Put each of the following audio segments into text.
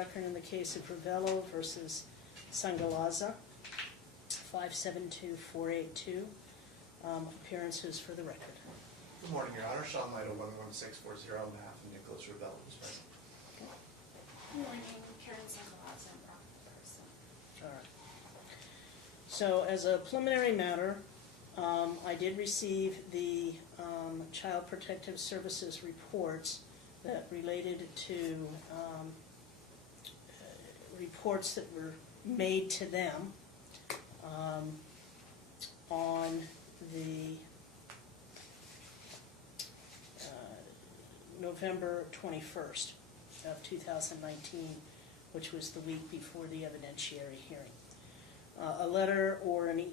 record in the case of Ravello versus Sangalaza, 572482. Appearances for the record. Good morning, Your Honor. Sean Lytle, 11640 on behalf of Nicholas Ravello, who's present. Good morning, Karen Sangalaza and Brock Person. All right. So as a preliminary matter, I did receive the Child Protective Services reports that related to reports that were made to them on the November 21st of 2019, which was the week before the evidentiary hearing. A letter or an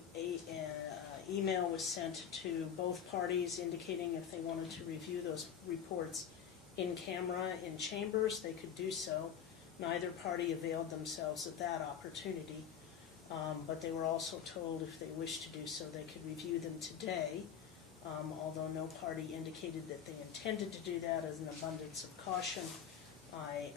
email was sent to both parties indicating if they wanted to review those reports in camera in chambers, they could do so. Neither party availed themselves of that opportunity, but they were also told if they wished to do so, they could review them today, although no party indicated that they intended to do that as an abundance of caution. I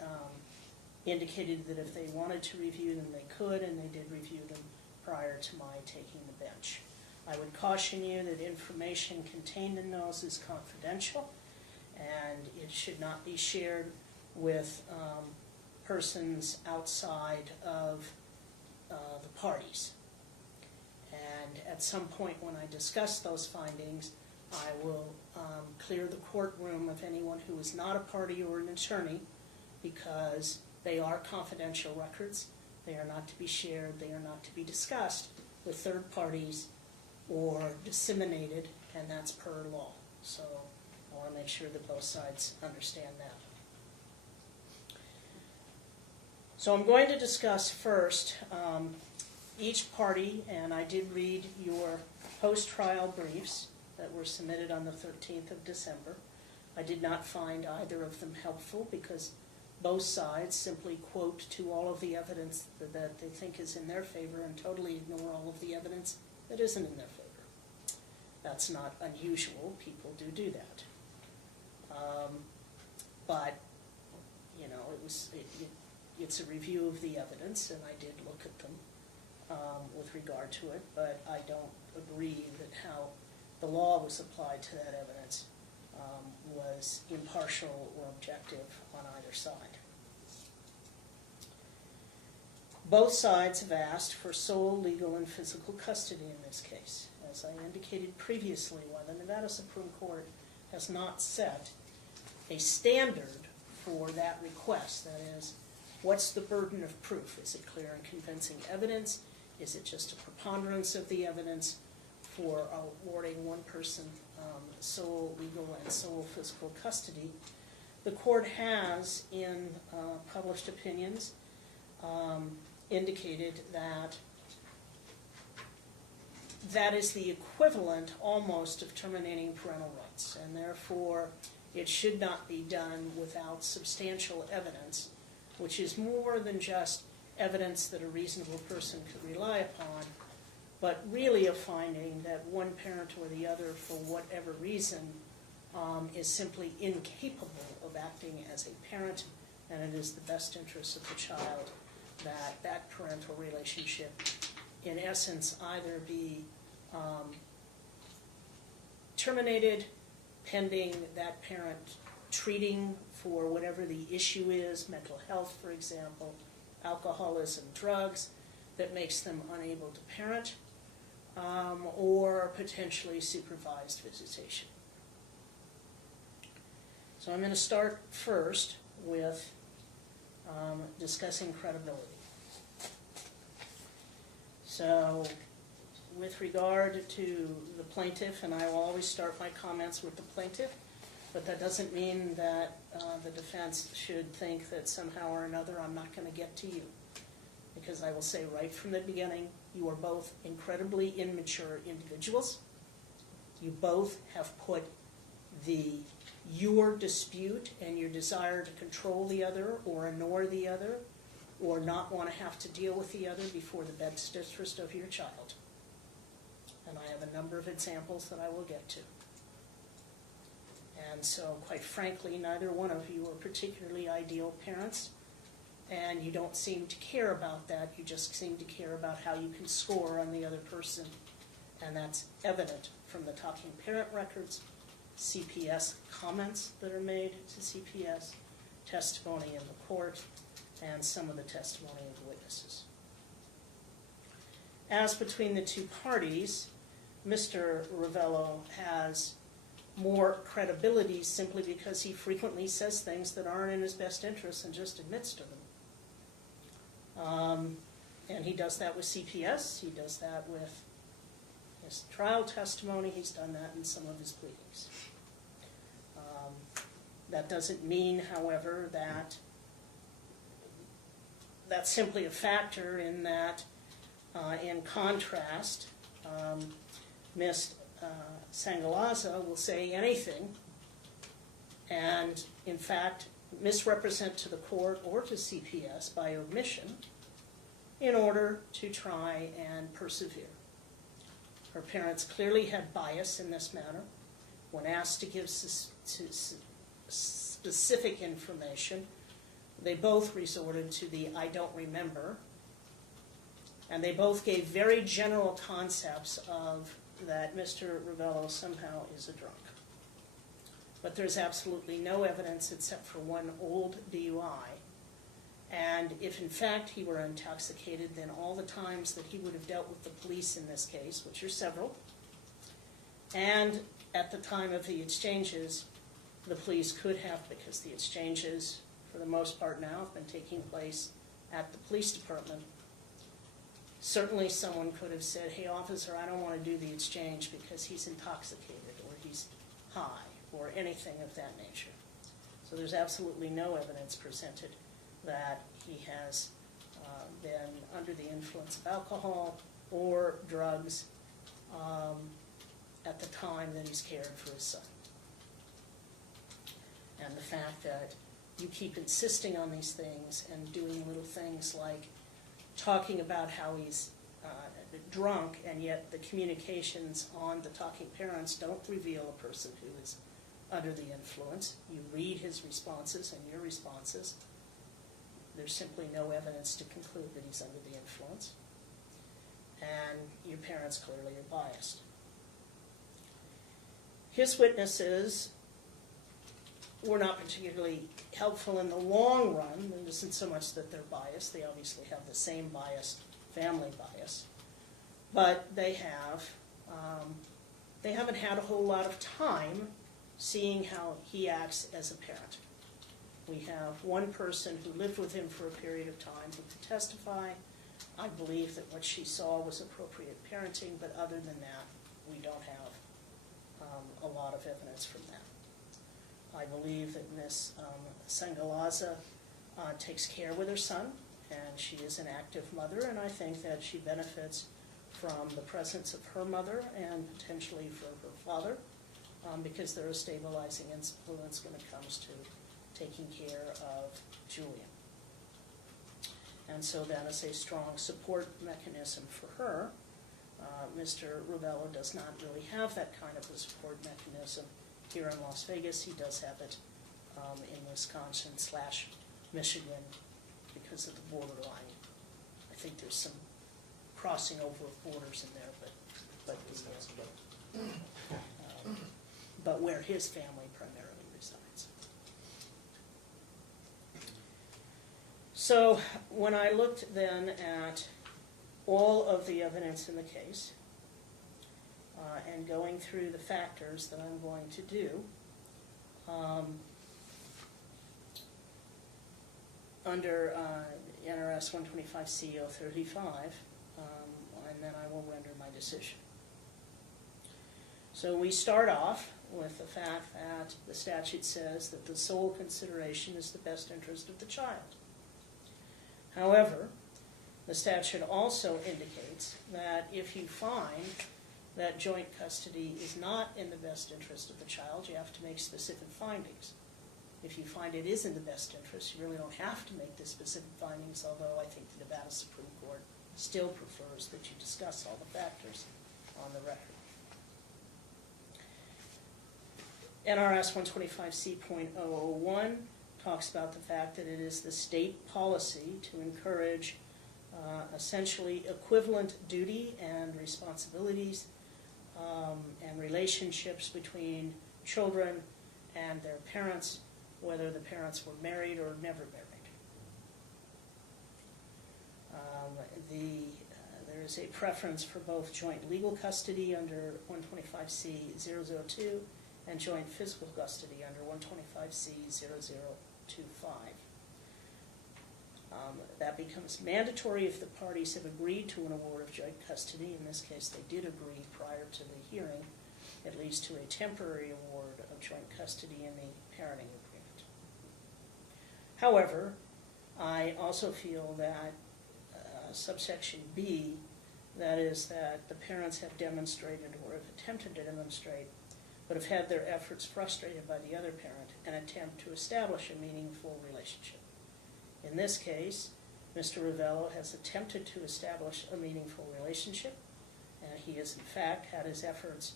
indicated that if they wanted to review them, they could, and they did review them prior to my taking the bench. I would caution you that information contained in those is confidential, and it should not be shared with persons outside of the parties. And at some point when I discuss those findings, I will clear the courtroom of anyone who is not a party or an attorney, because they are confidential records. They are not to be shared. They are not to be discussed with third parties or disseminated, and that's per law. So I want to make sure that both sides understand that. So I'm going to discuss first each party, and I did read your post-trial briefs that were submitted on the 13th of December. I did not find either of them helpful because both sides simply quote to all of the evidence that they think is in their favor and totally ignore all of the evidence that isn't in their favor. That's not unusual. People do that. But, you know, it's a review of the evidence, and I did look at them with regard to it, but I don't agree that how the law was applied to that evidence was impartial or objective on either side. Both sides have asked for sole legal and physical custody in this case. As I indicated previously, while the Nevada Supreme Court has not set a standard for that request, that is, what's the burden of proof? Is it clear and convincing evidence? Is it just a preponderance of the evidence for awarding one person sole legal and sole physical custody? The court has, in published opinions, indicated that that is the equivalent almost of terminating parental rights, and therefore it should not be done without substantial evidence, which is more than just evidence that a reasonable person could rely upon, but really a finding that one parent or the other, for whatever reason, is simply incapable of acting as a parent, and it is the best interest of the child that that parental relationship, in essence, either be terminated pending that parent treating for whatever the issue is, mental health, for example, alcoholism, drugs, that makes them unable to parent, or potentially supervised visitation. So I'm going to start first with discussing credibility. So with regard to the plaintiff, and I will always start my comments with the plaintiff, but that doesn't mean that the defense should think that somehow or another I'm not going to get to you. Because I will say right from the beginning, you are both incredibly immature individuals. You both have put your dispute and your desire to control the other or ignore the other or not want to have to deal with the other before the best interest of your child. And I have a number of examples that I will get to. And so, quite frankly, neither one of you are particularly ideal parents, and you don't seem to care about that. You just seem to care about how you can score on the other person, and that's evident from the talking parent records, CPS comments that are made to CPS, testimony in the court, and some of the testimony of witnesses. As between the two parties, Mr. Ravello has more credibility simply because he frequently says things that aren't in his best interest and just admits to them. And he does that with CPS, he does that with his trial testimony, he's done that in some of his pleadings. That doesn't mean, however, that that's simply a factor in that, in contrast, Ms. Sangalaza will say anything and, in fact, misrepresent to the court or to CPS by omission in order to try and persevere. Her parents clearly had bias in this matter. When asked to give specific information, they both resorted to the "I don't remember," and they both gave very general concepts of that Mr. Ravello somehow is a drunk. But there's absolutely no evidence except for one old DUI. And if in fact he were intoxicated, then all the times that he would have dealt with the police in this case, which are several, and at the time of the exchanges, the police could have, because the exchanges, for the most part now, have been taking place at the police department. Certainly someone could have said, "Hey, officer, I don't want to do the exchange because he's intoxicated or he's high," or anything of that nature. So there's absolutely no evidence presented that he has been under the influence of alcohol or drugs at the time that he's cared for his son. And the fact that you keep insisting on these things and doing little things like talking about how he's drunk, and yet the communications on the talking parents don't reveal a person who is under the influence. You read his responses and your responses. There's simply no evidence to conclude that he's under the influence. And your parents clearly are biased. His witnesses were not particularly helpful in the long run. It isn't so much that they're biased. They obviously have the same bias, family bias. But they haven't had a whole lot of time seeing how he acts as a parent. We have one person who lived with him for a period of time who could testify. I believe that what she saw was appropriate parenting, but other than that, we don't have a lot of evidence from that. I believe that Ms. Sangalaza takes care with her son, and she is an active mother, and I think that she benefits from the presence of her mother and potentially from her father, because they're a stabilizing influence when it comes to taking care of Julia. And so that is a strong support mechanism for her. Mr. Ravello does not really have that kind of a support mechanism here in Las Vegas. He does have it in Wisconsin/Michigan because of the borderline. I think there's some crossing over of borders in there, but where his family primarily resides. So when I looked then at all of the evidence in the case, and going through the factors that I'm going to do, under NRS 125C035, and then I will render my decision. So we start off with the fact that the statute says that the sole consideration is the best interest of the child. However, the statute also indicates that if you find that joint custody is not in the best interest of the child, you have to make specific findings. If you find it is in the best interest, you really don't have to make the specific findings, although I think the Nevada Supreme Court still prefers that you discuss all the factors on the record. NRS 125C.001 talks about the fact that it is the state policy to encourage essentially equivalent duty and responsibilities and relationships between children and their parents, whether the parents were married or never married. There is a preference for both joint legal custody under 125C002 and joint physical custody under 125C0025. That becomes mandatory if the parties have agreed to an award of joint custody. In this case, they did agree prior to the hearing, at least to a temporary award of joint custody in the parenting agreement. However, I also feel that subsection B, that is that the parents have demonstrated or have attempted to demonstrate, but have had their efforts frustrated by the other parent, an attempt to establish a meaningful relationship. In this case, Mr. Ravello has attempted to establish a meaningful relationship, and he has in fact had his efforts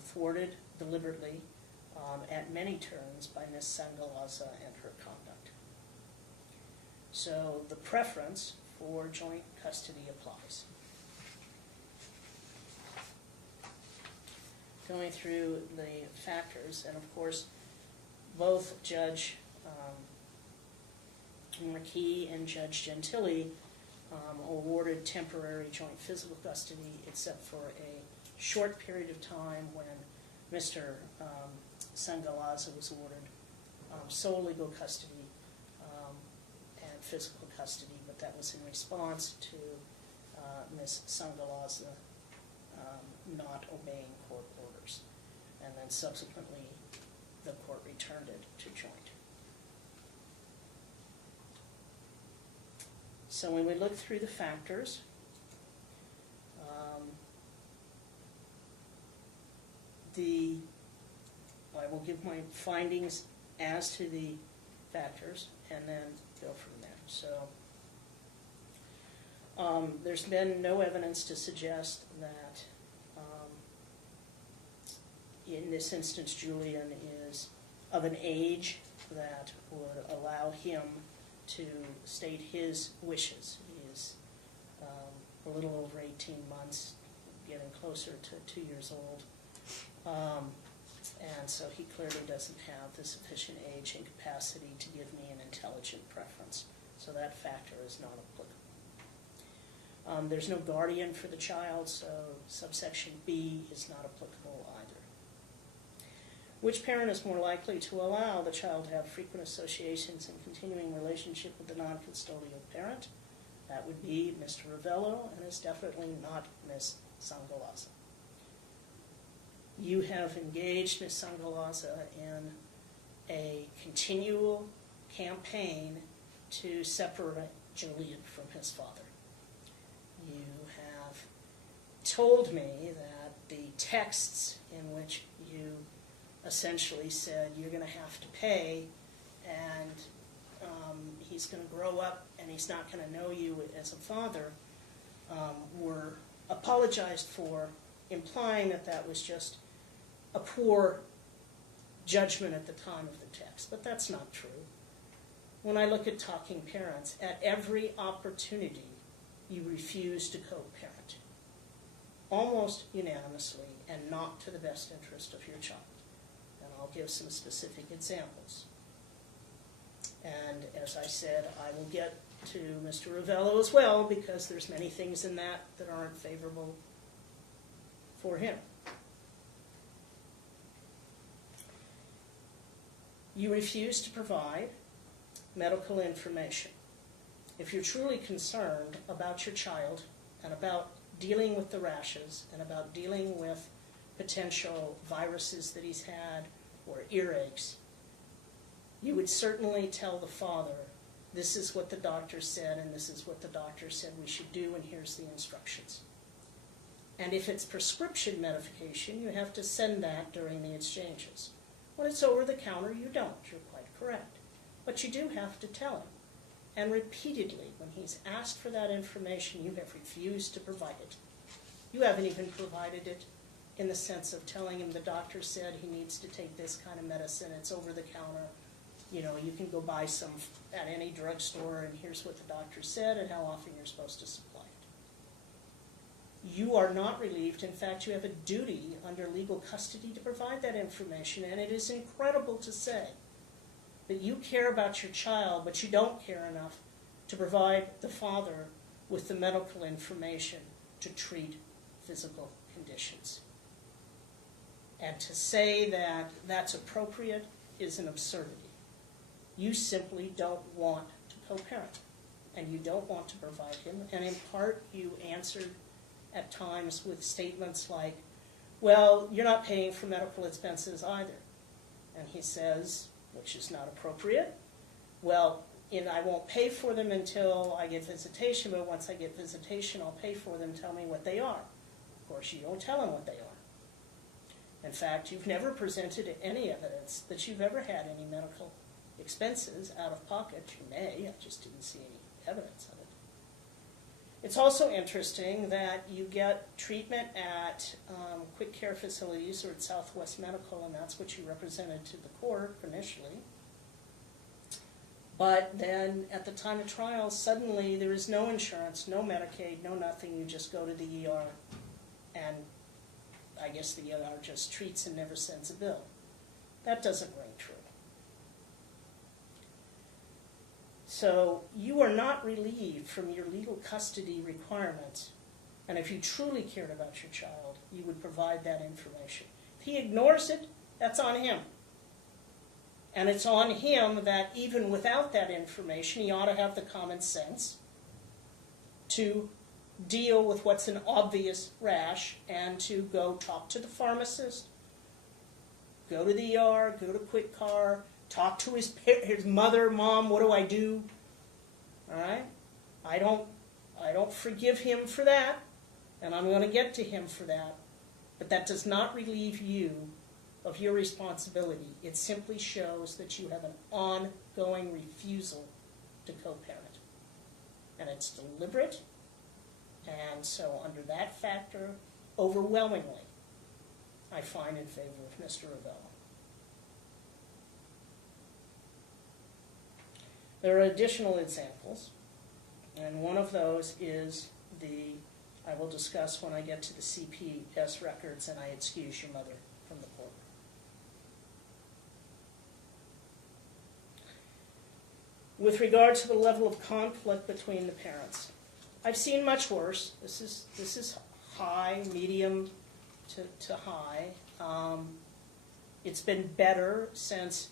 thwarted deliberately at many turns by Ms. Sangalaza and her conduct. So the preference for joint custody applies. Going through the factors, and of course, both Judge McKee and Judge Gentili awarded temporary joint physical custody, except for a short period of time when Mr. Sangalaza was awarded sole legal custody and physical custody, but that was in response to Ms. Sangalaza not obeying court orders. And then subsequently, the court returned it to joint. So when we look through the factors, I will give my findings as to the factors and then go from there. So there's been no evidence to suggest that in this instance Julian is of an age that would allow him to state his wishes. He is a little over 18 months, getting closer to 2 years old. And so he clearly doesn't have the sufficient age and capacity to give me an intelligent preference. So that factor is not applicable. There's no guardian for the child, so subsection B is not applicable either. Which parent is more likely to allow the child to have frequent associations and continuing relationship with the non-custodial parent? That would be Mr. Ravello, and it's definitely not Ms. Sangalaza. You have engaged Ms. Sangalaza in a continual campaign to separate Julian from his father. You have told me that the texts in which you essentially said you're going to have to pay and he's going to grow up and he's not going to know you as a father were apologized for, implying that that was just a poor judgment at the time of the text. But that's not true. When I look at talking parents, at every opportunity you refuse to co-parent, almost unanimously and not to the best interest of your child. And I'll give some specific examples. And as I said, I will get to Mr. Ravello as well, because there's many things in that that aren't favorable for him. You refuse to provide medical information. If you're truly concerned about your child and about dealing with the rashes and about dealing with potential viruses that he's had or earaches, you would certainly tell the father, this is what the doctor said and this is what the doctor said we should do and here's the instructions. And if it's prescription medication, you have to send that during the exchanges. When it's over the counter, you don't. You're quite correct. But you do have to tell him. And repeatedly, when he's asked for that information, you have refused to provide it. You haven't even provided it in the sense of telling him the doctor said he needs to take this kind of medicine, it's over the counter, You know, you can go buy some at any drugstore, and here's what the doctor said and how often you're supposed to supply it. You are not relieved. In fact, you have a duty under legal custody to provide that information, and it is incredible to say that you care about your child, but you don't care enough to provide the father with the medical information to treat physical conditions. And to say that that's appropriate is an absurdity. You simply don't want to co-parent, and you don't want to provide him. And in part, you answered at times with statements like, well, you're not paying for medical expenses either. And he says, which is not appropriate, well, I won't pay for them until I get visitation, but once I get visitation, I'll pay for them. Tell me what they are. Of course, you don't tell him what they are. In fact, you've never presented any evidence that you've ever had any medical expenses out of pocket. You may, I just didn't see any evidence of it. It's also interesting that you get treatment at quick care facilities or at Southwest Medical, and that's what you represented to the court initially. But then at the time of trial, suddenly there is no insurance, no Medicaid, no nothing. You just go to the ER, and I guess the ER just treats and never sends a bill. That doesn't ring true. So you are not relieved from your legal custody requirements. And if you truly cared about your child, you would provide that information. If he ignores it, that's on him. And it's on him that even without that information, he ought to have the common sense to deal with what's an obvious rash and to go talk to the pharmacist, go to the ER, go to Quick Car, talk to his mother, mom, what do I do? All right? I don't forgive him for that, and I'm going to get to him for that. But that does not relieve you of your responsibility. It simply shows that you have an ongoing refusal to co-parent. And it's deliberate, and so under that factor, overwhelmingly, I find in favor of Mr. Ravello. There are additional examples, and one of those is I will discuss when I get to the CPS records and I excuse your mother from the court. With regard to the level of conflict between the parents, I've seen much worse. This is high, medium to high. It's been better since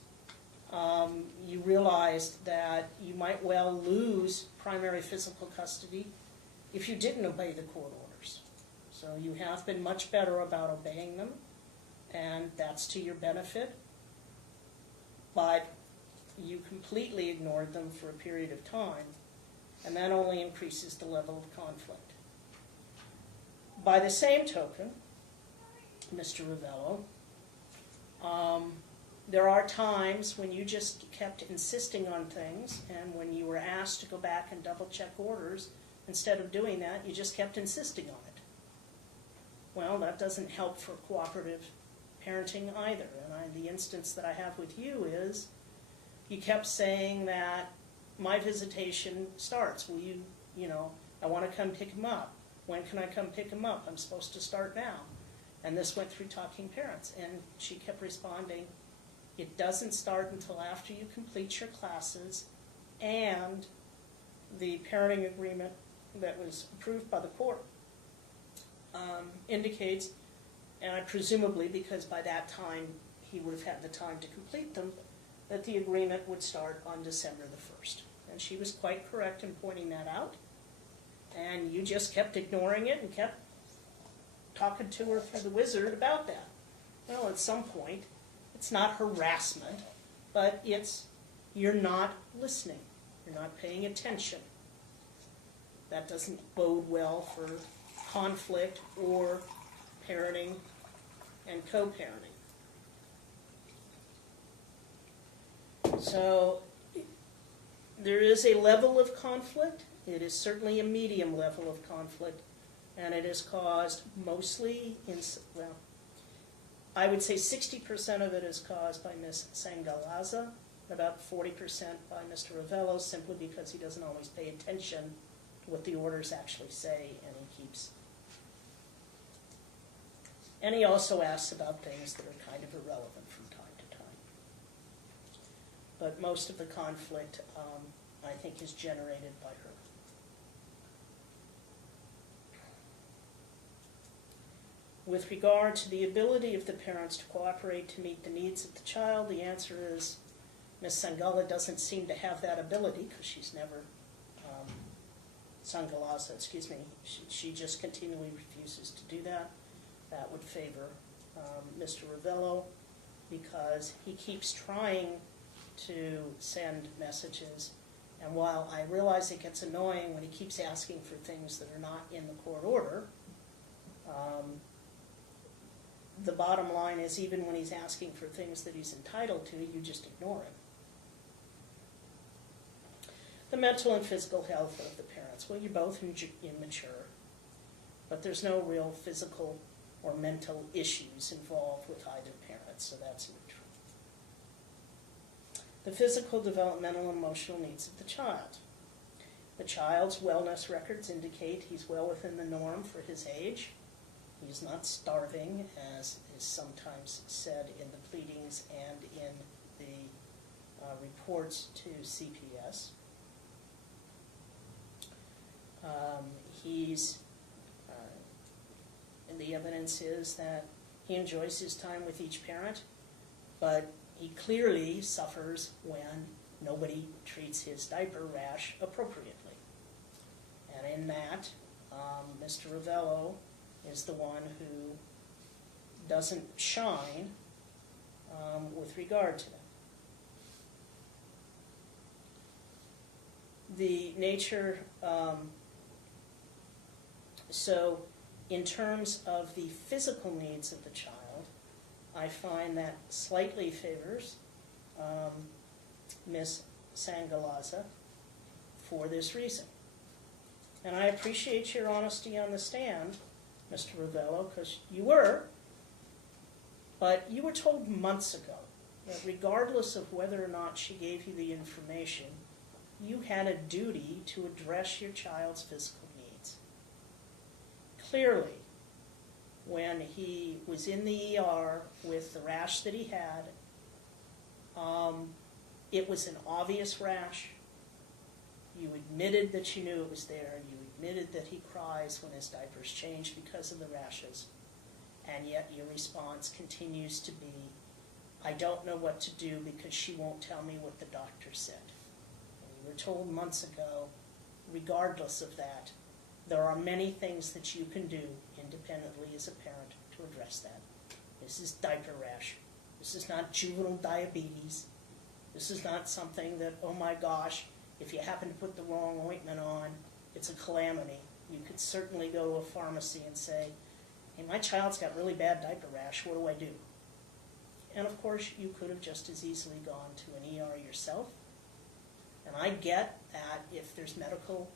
you realized that you might well lose primary physical custody if you didn't obey the court orders. So you have been much better about obeying them, and that's to your benefit. But you completely ignored them for a period of time, and that only increases the level of conflict. By the same token, Mr. Ravello, there are times when you just kept insisting on things, and when you were asked to go back and double-check orders, instead of doing that, you just kept insisting on it. Well, that doesn't help for cooperative parenting either. And the instance that I have with you is you kept saying that my visitation starts. Will you know, I want to come pick him up. When can I come pick him up? I'm supposed to start now. And this went through Talking Parents, and she kept responding, it doesn't start until after you complete your classes, and the parenting agreement that was approved by the court indicates, and presumably because by that time he would have had the time to complete them, that the agreement would start on December the 1st. And she was quite correct in pointing that out, and you just kept ignoring it and kept talking to her through the wizard about that. Well, at some point, it's not harassment, but it's you're not listening. You're not paying attention. That doesn't bode well for conflict or parenting and co-parenting. So there is a level of conflict. It is certainly a medium level of conflict, and it is caused mostly I would say 60% of it is caused by Ms. Sangalaza, about 40% by Mr. Ravello, simply because he doesn't always pay attention to what the orders actually say, and he keeps. And he also asks about things that are kind of irrelevant from time to time. But most of the conflict, I think, is generated by her. With regard to the ability of the parents to cooperate to meet the needs of the child, the answer is Ms. Sangala doesn't seem to have that ability, because she's never, Sangalaza, excuse me, she just continually refuses to do that. That would favor Mr. Ravello, because he keeps trying to send messages, and while I realize it gets annoying when he keeps asking for things that are not in the court order, the bottom line is, even when he's asking for things that he's entitled to, you just ignore him. The mental and physical health of the parents. Well, you're both immature, but there's no real physical or mental issues involved with either parent, so that's neutral. The physical, developmental, and emotional needs of the child. The child's wellness records indicate he's well within the norm for his age. He's not starving, as is sometimes said in the pleadings and in the reports to CPS. And the evidence is that he enjoys his time with each parent, but he clearly suffers when nobody treats his diaper rash appropriately. And in that, Mr. Ravello is the one who doesn't shine with regard to that. The nature, so in terms of the physical needs of the child, I find that slightly favors Ms. Sangalaza for this reason. And I appreciate your honesty on the stand, Mr. Ravello, because you were, but you were told months ago that regardless of whether or not she gave you the information, you had a duty to address your child's physical needs. Clearly, when he was in the ER with the rash that he had, it was an obvious rash. You admitted that you knew it was there. You admitted that he cries when his diaper's changed because of the rashes. And yet your response continues to be, I don't know what to do because she won't tell me what the doctor said. And you were told months ago, regardless of that, there are many things that you can do independently as a parent to address that. This is diaper rash. This is not juvenile diabetes. This is not something that, oh my gosh, if you happen to put the wrong ointment on, it's a calamity. You could certainly go to a pharmacy and say, hey, my child's got really bad diaper rash, what do I do? And of course, you could have just as easily gone to an ER yourself. And I get that if there's medical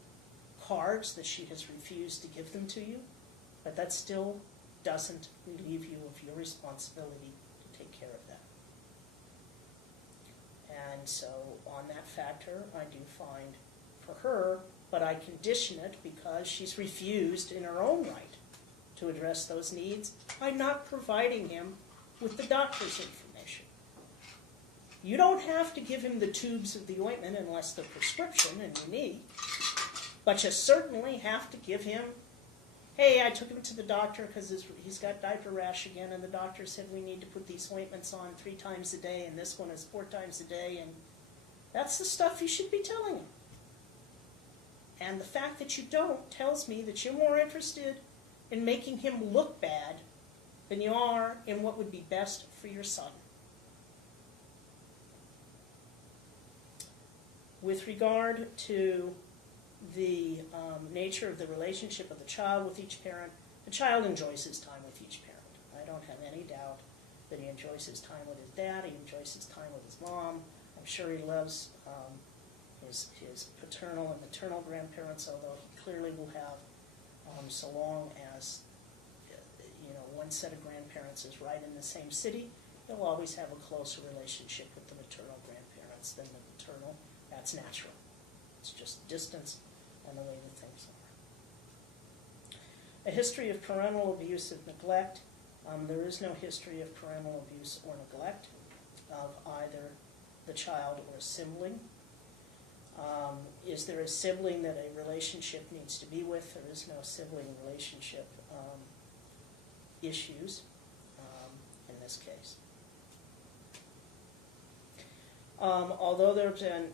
cards that she has refused to give them to you, but that still doesn't relieve you of your responsibility to take care of that. And so on that factor, I do find for her, but I condition it because she's refused in her own right to address those needs by not providing him with the doctor's information. You don't have to give him the tubes of the ointment unless they're prescription and unique, but you certainly have to give him, hey, I took him to the doctor because he's got diaper rash again, and the doctor said we need to put these ointments on 3 times a day, and this one is 4 times a day, and that's the stuff you should be telling him. And the fact that you don't tells me that you're more interested in making him look bad than you are in what would be best for your son. With regard to the nature of the relationship of the child with each parent, the child enjoys his time with each parent. I don't have any doubt that he enjoys his time with his dad, he enjoys his time with his mom. I'm sure he loves his paternal and maternal grandparents, although he clearly will have, so long as one set of grandparents is right in the same city, he'll always have a closer relationship with the maternal grandparents violence than the paternal. That's natural. It's just distance and the way that things are. A history of parental abuse and neglect. There is no history of parental abuse or neglect of either the child or a sibling. Is there a sibling that a relationship needs to be with? There is no sibling relationship issues in this case. Although there's been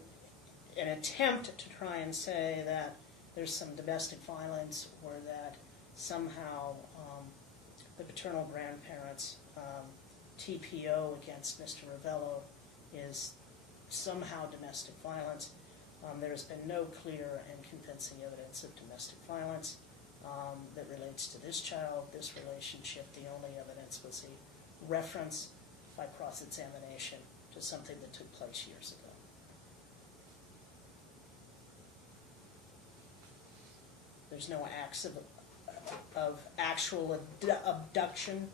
an attempt to try and say that there's some domestic violence or that somehow the paternal grandparents' TPO against Mr. Ravello is somehow domestic violence, there's been no clear and convincing evidence of domestic violence that relates to this child, this relationship. The only evidence was a reference by cross-examination to something that took place years ago. There's no acts of actual abduction.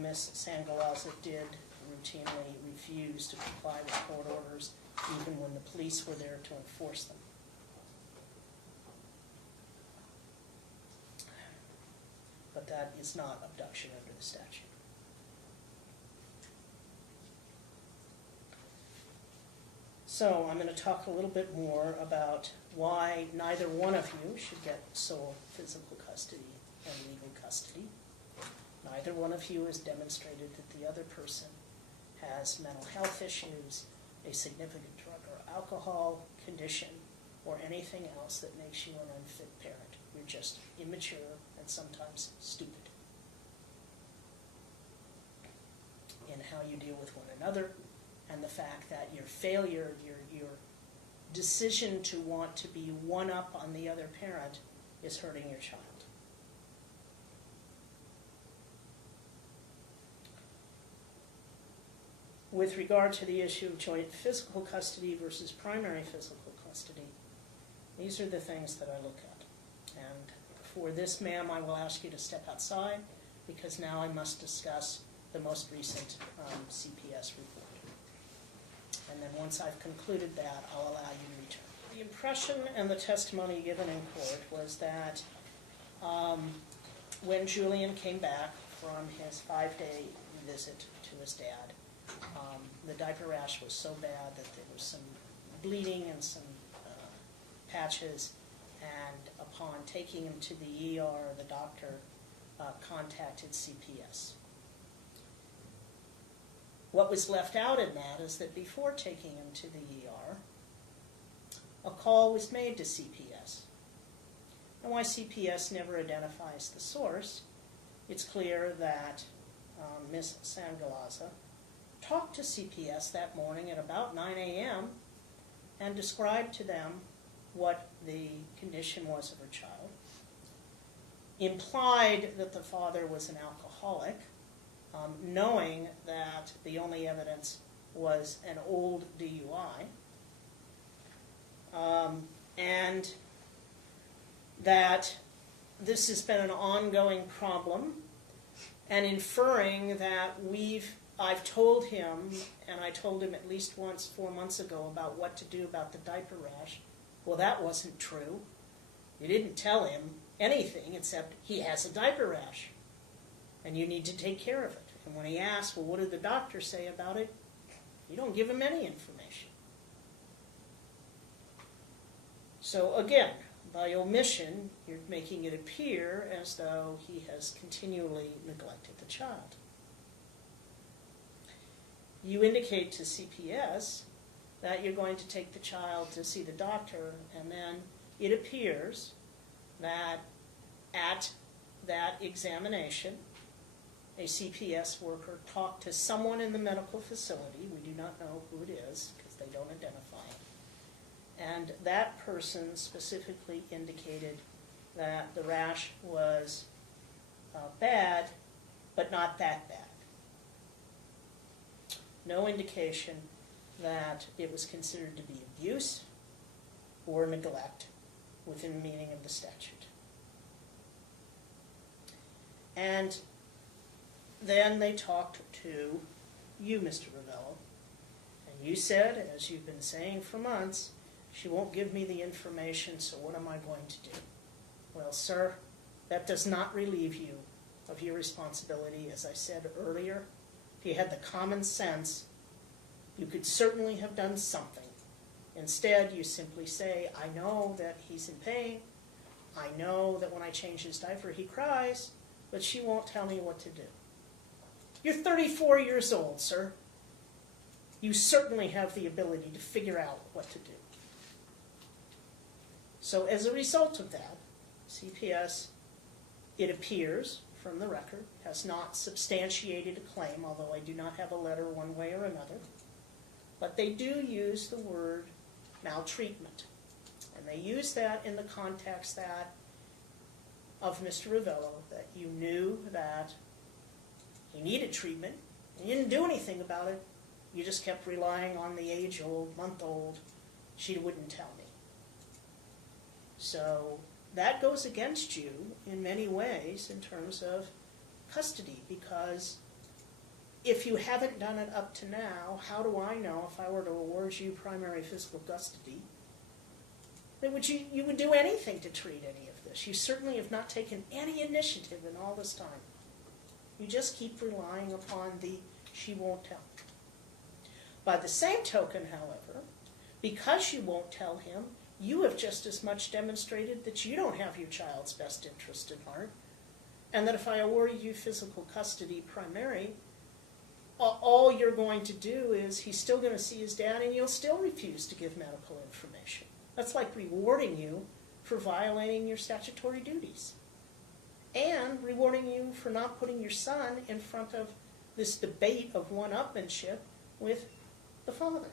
Ms. Sangalaza did routinely refuse to comply with court orders, even when the police were there to enforce them. But that is not abduction under the statute. So I'm going to talk a little bit more about why neither one of you should get sole physical custody and legal custody. Neither one of you has demonstrated that the other person has mental health issues, a significant drug or alcohol condition, or anything else that makes you an unfit parent. You're just immature and sometimes stupid in how you deal with one another, and the fact that your failure, your decision to want to be one up on the other parent is hurting your child. With regard to the issue of joint physical custody versus primary physical custody, these are the things that I look at. And for this, ma'am, I will ask you to step outside because now I must discuss the most recent CPS report. And then once I've concluded that, I'll allow you to return. The impression and the testimony given in court was that when Julian came back from his 5-day visit to his dad, the diaper rash was so bad that there was some bleeding and some patches, and upon taking him to the ER, the doctor contacted CPS. What was left out in that is that before taking him to the ER, a call was made to CPS. And why CPS never identifies the source, it's clear that Ms. Sangalaza talked to CPS that morning at about 9 a.m. and described to them what the condition was of her child, implied that the father was an alcoholic, knowing that the only evidence was an old DUI, and that this has been an ongoing problem, and inferring that I've told him, and I told him at least once 4 months ago about what to do about the diaper rash. Well, that wasn't true. You didn't tell him anything except he has a diaper rash, and you need to take care of it. And when he asked, well, what did the doctor say about it? You don't give him any information. So again, by omission, you're making it appear as though he has continually neglected the child. You indicate to CPS that you're going to take the child to see the doctor, and then it appears that at that examination, a CPS worker talked to someone in the medical facility. We do not know who it is because they don't identify it. And that person specifically indicated that the rash was bad, but not that bad. No indication that it was considered to be abuse or neglect within the meaning of the statute. And then they talked to you, Mr. Ravello, and You said, as you've been saying for months, she won't give me the information, so what am I going to do? Well, sir, that does not relieve you of your responsibility. As I said earlier, if you had the common sense, you could certainly have done something. Instead, you simply say, I know that he's in pain. I know that when I change his diaper, he cries, but she won't tell me what to do. You're 34 years old, sir. You certainly have the ability to figure out what to do. So as a result of that, CPS, it appears from the record, has not substantiated a claim, although I do not have a letter one way or another. But they do use the word maltreatment. And they use that in the context that of Mr. Ravello, that you knew that he needed treatment, and you didn't do anything about it. You just kept relying on the age-old, month-old, she wouldn't tell me. So that goes against you in many ways in terms of custody, because if you haven't done it up to now, how do I know if I were to award you primary physical custody, that you would do anything to treat any of this? You certainly have not taken any initiative in all this time. You just keep relying upon the she won't tell. By the same token, however, because you won't tell him, you have just as much demonstrated that you don't have your child's best interest at heart, and that if I award you physical custody primary, all you're going to do is he's still going to see his dad and you'll still refuse to give medical information. That's like rewarding you for violating your statutory duties and rewarding you for not putting your son in front of this debate of one-upmanship with the father.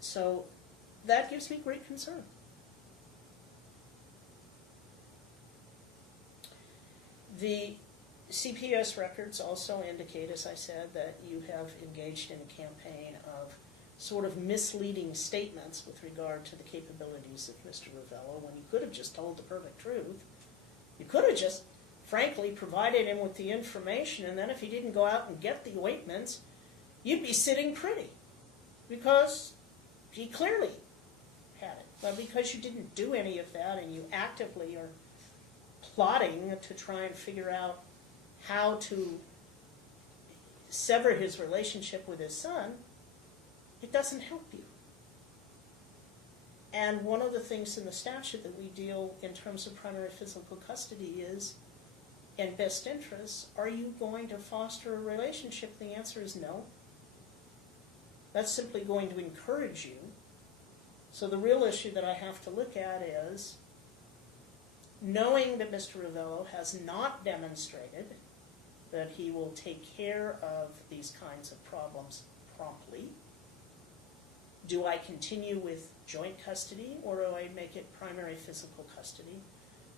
So that gives me great concern. The CPS records also indicate, as I said, that you have engaged in a campaign of sort of misleading statements with regard to the capabilities of Mr. Ravello, when you could have just told the perfect truth. You could have just, frankly, provided him with the information, and then if he didn't go out and get the ointments, you'd be sitting pretty, because he clearly had it. But because you didn't do any of that, and you actively are plotting to try and figure out how to sever his relationship with his son, it doesn't help you. And one of the things in the statute that we deal in terms of primary physical custody is, in best interests, are you going to foster a relationship? The answer is no. That's simply going to encourage you. So the real issue that I have to look at is, knowing that Mr. Ravello has not demonstrated that he will take care of these kinds of problems promptly, do I continue with joint custody or do I make it primary physical custody?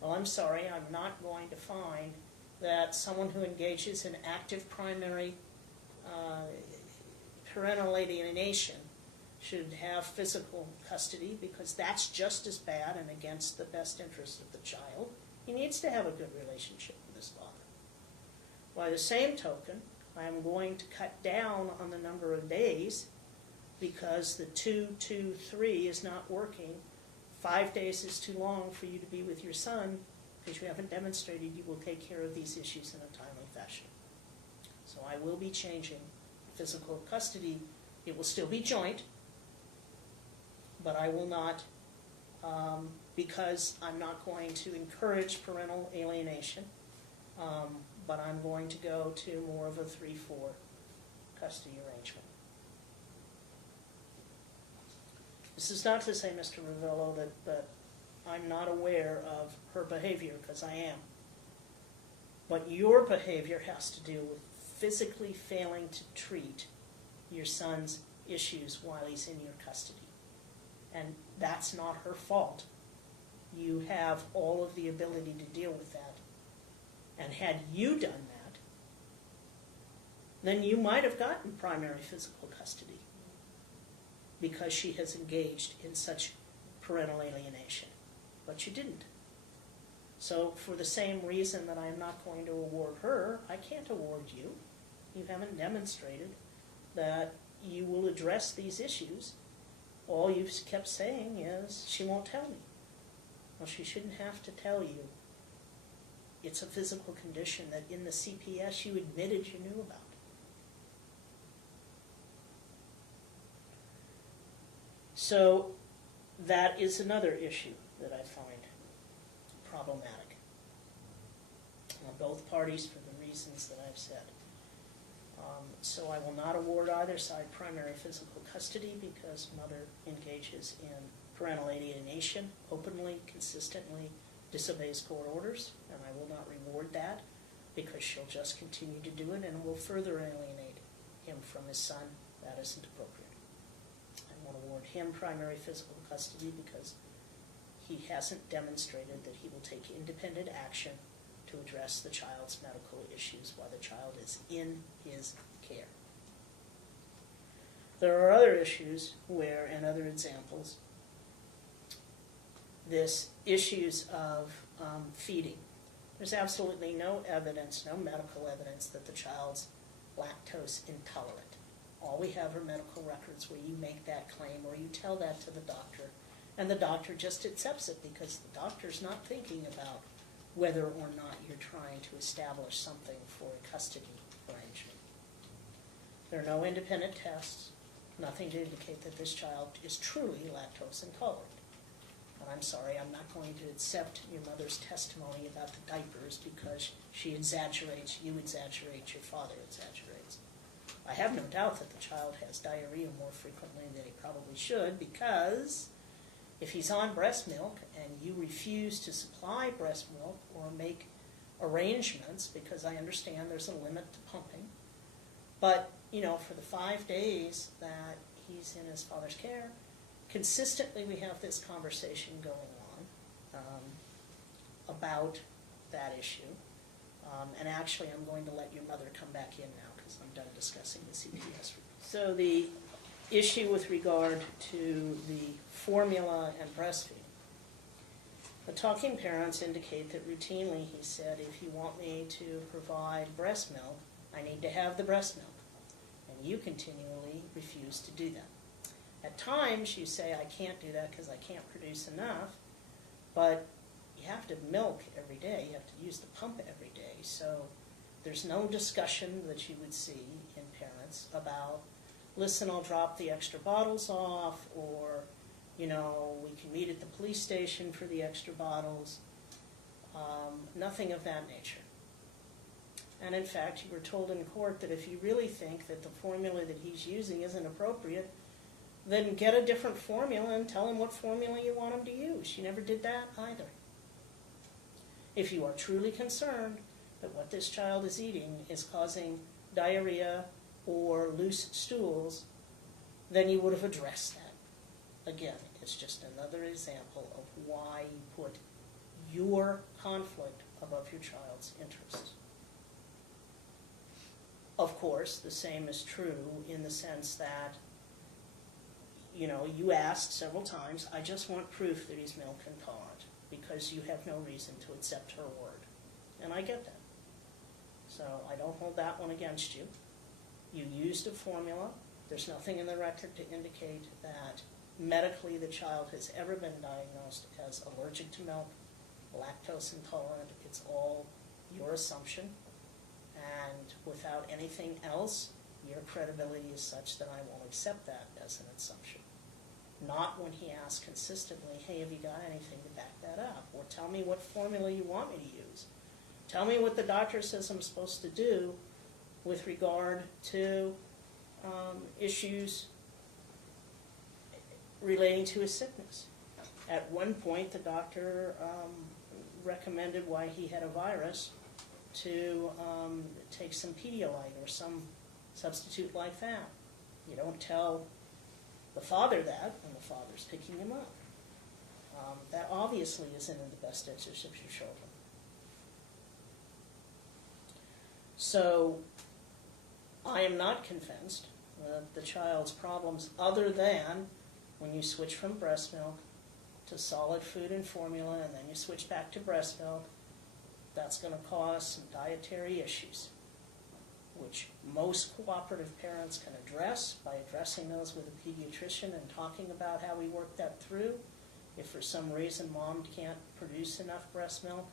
Well, I'm sorry, I'm not going to find that someone who engages in active primary parental alienation should have physical custody, because that's just as bad and against the best interest of the child. He needs to have a good relationship with his father. By the same token, I am going to cut down on the number of days, because the 2-2-3 is not working. 5 days is too long for you to be with your son, because you haven't demonstrated you will take care of these issues in a timely fashion. So I will be changing physical custody. It will still be joint, but I will not, because I'm not going to encourage parental alienation, but I'm going to go to more of a 3-4 custody arrangement. This is not to say, Mr. Ravello, that I'm not aware of her behavior, because I am. But your behavior has to do with physically failing to treat your son's issues while he's in your custody. And that's not her fault. You have all of the ability to deal with that. And had you done that, then you might have gotten primary physical custody, because she has engaged in such parental alienation. But you didn't. So for the same reason that I'm not going to award her, I can't award you. you haven't demonstrated that you will address these issues. All you've kept saying is, she won't tell me. Well, she shouldn't have to tell you. It's a physical condition that in the CPS you admitted you knew about. So that is another issue that I find problematic on both parties for the reasons that I've said. So I will not award either side primary physical custody because mother engages in parental alienation, openly, consistently disobeys court orders, and I will not reward that because she'll just continue to do it and will further alienate him from his son. That isn't appropriate. I won't award him primary physical custody because he hasn't demonstrated that he will take independent action to address the child's medical issues while the child is in his care. There are other issues where, and other examples, this issues of feeding. There's absolutely no evidence, no medical evidence that the child's lactose intolerant. All we have are medical records where you make that claim or you tell that to the doctor, and the doctor just accepts it because the doctor's not thinking about whether or not you're trying to establish something for a custody arrangement. There are no independent tests, nothing to indicate that this child is truly lactose intolerant. But I'm sorry, I'm not going to accept your mother's testimony about the diapers because she exaggerates, you exaggerate, your father exaggerates. I have no doubt that the child has diarrhea more frequently than he probably should because if he's on breast milk and you refuse to supply breast milk or make arrangements, because I understand there's a limit to pumping, but, you know, for the 5 days that he's in his father's care, consistently we have this conversation going on about that issue. And actually, I'm going to let your mother come back in now because I'm done discussing the CPS. So the issue with regard to the formula and breastfeeding. The talking parents indicate that routinely he said, if you want me to provide breast milk, I need to have the breast milk. And you continually refuse to do that. At times you say, I can't do that because I can't produce enough, but you have to milk every day, you have to use the pump every day, so there's no discussion that you would see in parents about, listen, I'll drop the extra bottles off, or, you know, we can meet at the police station for the extra bottles. Nothing of that nature. And in fact, you were told in court that if you really think that the formula that he's using isn't appropriate, then get a different formula and tell him what formula you want him to use. You never did that either. If you are truly concerned that what this child is eating is causing diarrhea or loose stools, then you would have addressed that. Again, it's just another example of why you put your conflict above your child's interests. Of course, the same is true in the sense that, you know, you asked several times, I just want proof that he's milk intolerant because you have no reason to accept her word. And I get that. So I don't hold that one against you. You used a formula. There's nothing in the record to indicate that medically the child has ever been diagnosed as allergic to milk, lactose intolerant. It's all your assumption. And without anything else, your credibility is such that I won't accept that as an assumption. Not when he asks consistently, hey, have you got anything to back that up? Or tell me what formula you want me to use. Tell me what the doctor says I'm supposed to do with regard to issues relating to his sickness. At one point, the doctor recommended why he had a virus to take some Pedialyte or some substitute like that. You don't tell the father that when the father's picking him up. That obviously isn't in the best interest of your children. So I am not convinced that the child's problems, other than when you switch from breast milk to solid food and formula and then you switch back to breast milk, that's going to cause some dietary issues. which most cooperative parents can address by addressing those with a pediatrician and talking about how we work that through. If for some reason mom can't produce enough breast milk,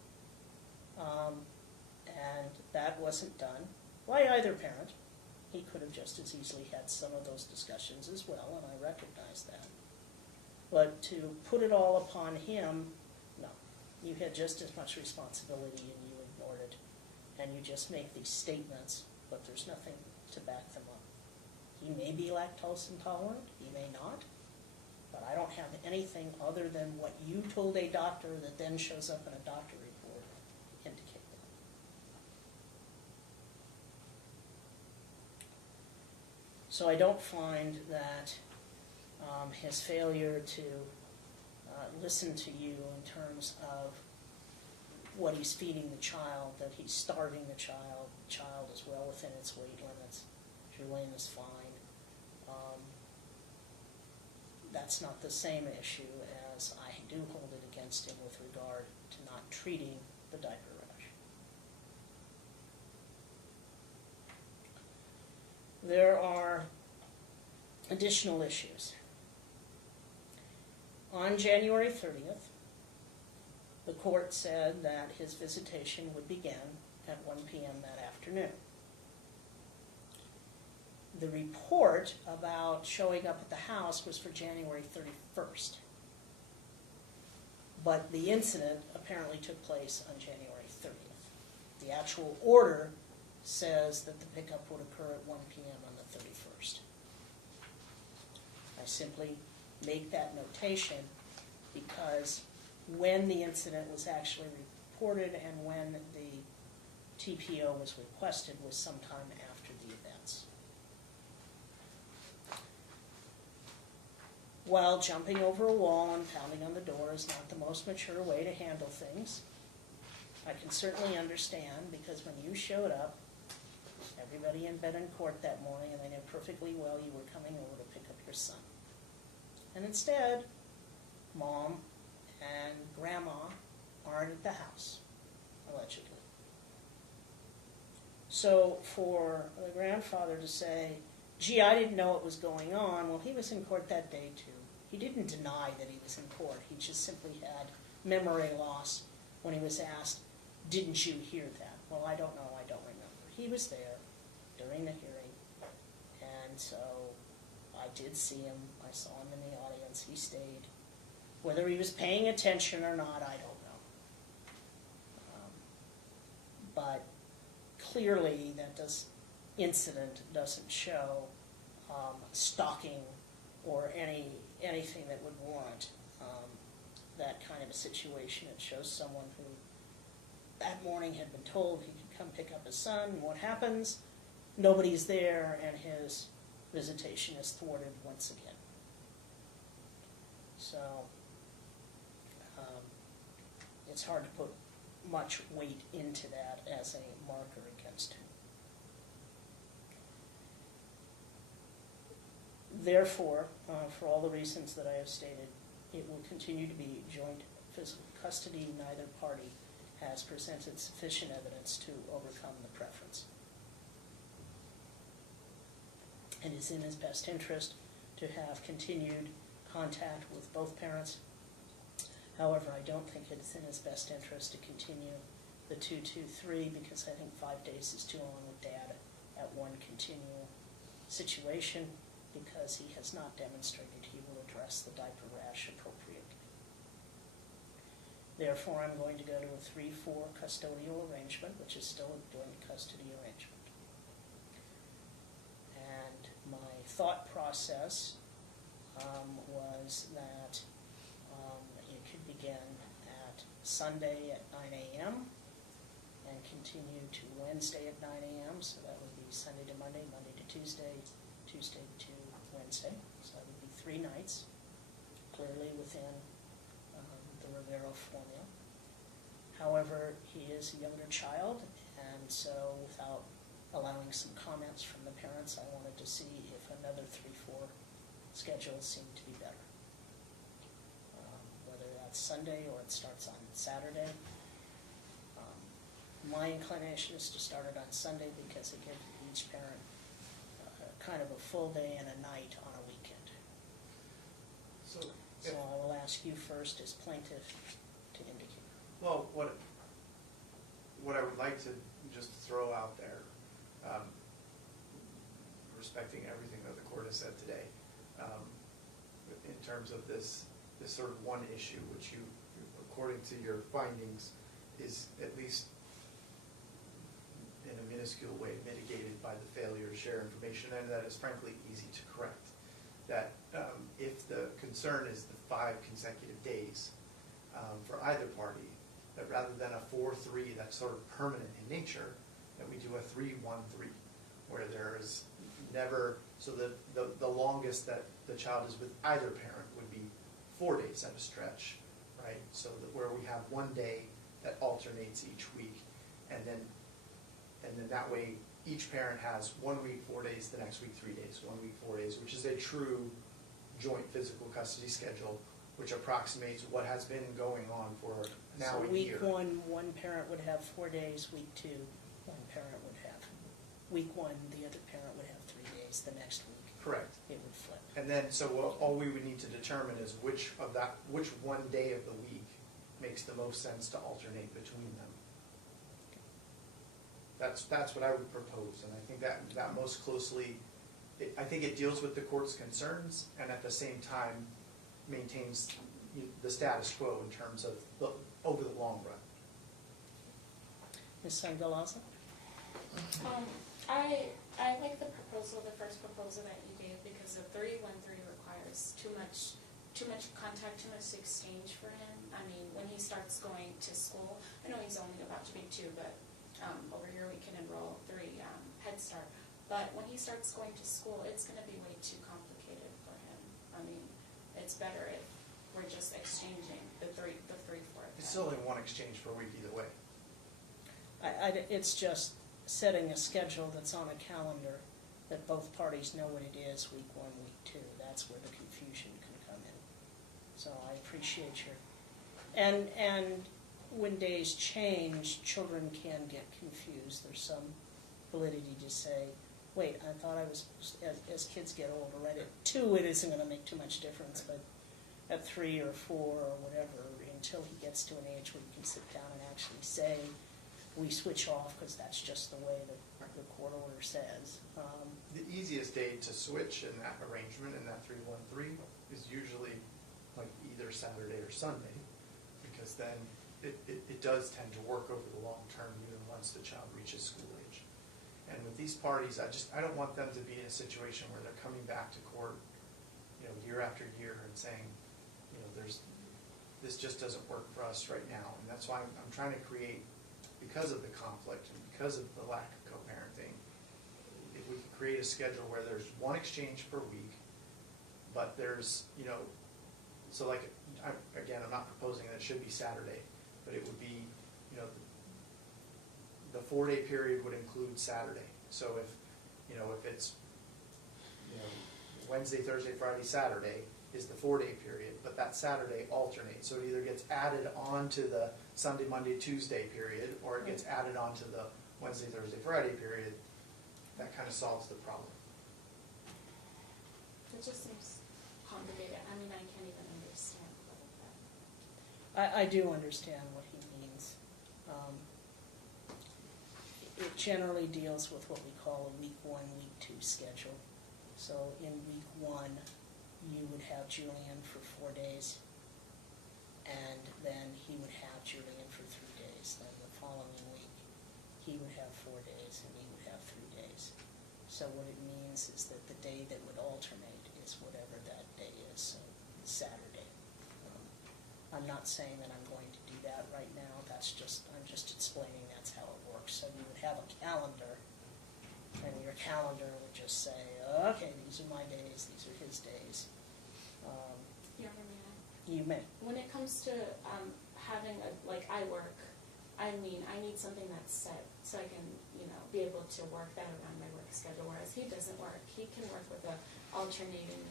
and that wasn't done by either parent, he could have just as easily had some of those discussions as well, and I recognize that. But to put it all upon him, no. You had just as much responsibility and you ignored it. And you just make these statements, but there's nothing to back them up. He may be lactose intolerant, he may not, but I don't have anything other than what you told a doctor that then shows up in a doctor report to indicate that. So I don't find that his failure to listen to you in terms of what he's feeding the child, that he's starving the child is well within its weight limits, Julian is fine. That's not the same issue as I do hold it against him with regard to not treating the diaper rash. There are additional issues. On January 30th, the court said that his visitation would begin at 1 p.m. that afternoon. The report about showing up at the house was for January 31st. But the incident apparently took place on January 30th. The actual order says that the pickup would occur at 1 p.m. on the 31st. I simply make that notation because when the incident was actually reported and when the TPO was requested was sometime after the events. While jumping over a wall and pounding on the door is not the most mature way to handle things, I can certainly understand, because when you showed up, everybody had been in court that morning and they knew perfectly well you were coming over to pick up your son. And instead, mom and grandma aren't at the house, allegedly. So for the grandfather to say, gee, I didn't know what was going on, well, he was in court that day too. He didn't deny that he was in court. He just simply had memory loss when he was asked, didn't you hear that? Well, I don't know, I don't remember. He was there during the hearing, and so I did see him. I saw him in the audience. He stayed. Whether he was paying attention or not, I don't know. But clearly that incident doesn't show stalking or anything that would warrant that kind of a situation. It shows someone who that morning had been told he could come pick up his son, and what happens? Nobody's there, and his visitation is thwarted once again. So it's hard to put much weight into that as a marker against him. Therefore, for all the reasons that I have stated, it will continue to be joint physical custody. Neither party has presented sufficient evidence to overcome the preference. It is in his best interest to have continued contact with both parents. However, I don't think it is in his best interest to continue the 2-2-3 because I think 5 days is too long with Dad at one continual situation, because he has not demonstrated he will address the diaper rash appropriately. Therefore, I'm going to go to a 3-4 custodial arrangement, which is still a joint custody arrangement. And my thought process was that it could begin at Sunday at 9 a.m. and continue to Wednesday at 9 a.m. So that would be Sunday to Monday, Monday to Tuesday, Tuesday to Wednesday. So that would be 3 nights, clearly within the Rivero formula. However, he is a younger child, and so without allowing some comments from the parents, I wanted to see if another 3-4 schedule seemed to be better. Whether that's Sunday or it starts on Saturday. My inclination is to start it on Sunday because it gives each parent kind of a full day and a night on a weekend. So, So I will ask you first as plaintiff to indicate. well, what I would like to just throw out there, respecting everything that the court has said today, in terms of this sort of one issue, which you, according to your findings, is at least in a minuscule way mitigated by the failure to share information, and that is frankly easy to correct. That if the concern is the 5 consecutive days for either party, that rather than a 4-3 that's sort of permanent in nature, that we do a 3-1-3, where there is never, so the longest that the child is with either parent would be 4 days at a stretch, right? So that where we have 1 day that alternates each week, and then that way each parent has 1 week 4 days, the next week 3 days, 1 week 4 days, which is a true joint physical custody schedule, which approximates what has been going on for now a year. So week 1, one parent would have 4 days, week 2, one parent would have. Week 1, the other parent would have 3 days, the next week. Correct. It would flip. And then, so all we would need to determine is which 1 day of the week makes the most sense to alternate between them. That's what I would propose, and I think that most closely, I think it deals with the court's concerns, and at the same time maintains the status quo in terms of over the long run. Ms. Sangalaza? I like the proposal, the first proposal that you gave, because the 3-1-3 requires too much contact, too much exchange for him. I mean, when he starts going to school, I know he's only about to be 2, but over here we can enroll 3 Head Start. But when he starts going to school, it's going to be way too complicated for him. I mean, it's better if we're just exchanging the 3-4. It's still only 1 exchange per week either way. It's just setting a schedule that's on a calendar that both parties know what it is, week 1, week 2. That's where the confusion can come in. So I appreciate your, and when days change, children can get confused. There's some validity to say, wait, I thought I was, as kids get older, right, at 2 it isn't going to make too much difference, but at 3 or 4 or whatever, until he gets to an age where he can sit down and actually say, we switch off because that's just the way the court order says. The easiest day to switch in that arrangement, in that 3-1-3, is usually like either Saturday or Sunday, because then it does tend to work over the long term, even once the child reaches school age. And with these parties, I don't want them to be in a situation where they're coming back to court, year after year and saying, this just doesn't work for us right now. And that's why I'm trying to create, because of the conflict and because of the lack of co-parenting, if we can create a schedule where there's 1 exchange per week, but there's, so like, again, I'm not proposing that it should be Saturday, but it would be, the 4-day period would include Saturday. So if it's, Wednesday, Thursday, Friday, Saturday is the 4-day period, but that Saturday alternates. So it either gets added on to the Sunday, Monday, Tuesday period, or it gets added on to the Wednesday, Thursday, Friday period. That kind of solves the problem. It just seems complicated. I mean, I can't even understand all of that. I do understand what he means. It generally deals with what we call a week 1, week 2 schedule. So in week 1, you would have Julian for 4 days, and then he would have Julian for 3 days. Then the following week, he would have 4 days, and he would have 3 days. So what it means is that the day that would alternate is whatever that day is, so Saturday. I'm not saying that I'm going to do that right now. I'm just explaining that's how it works. So you would have a calendar, and your calendar would just say, okay, these are my days, these are his days. Yeah, may I? You may. When it comes to having I work, I mean, I need something that's set so I can, be able to work that around my work schedule, whereas he doesn't work. He can work with a alternating,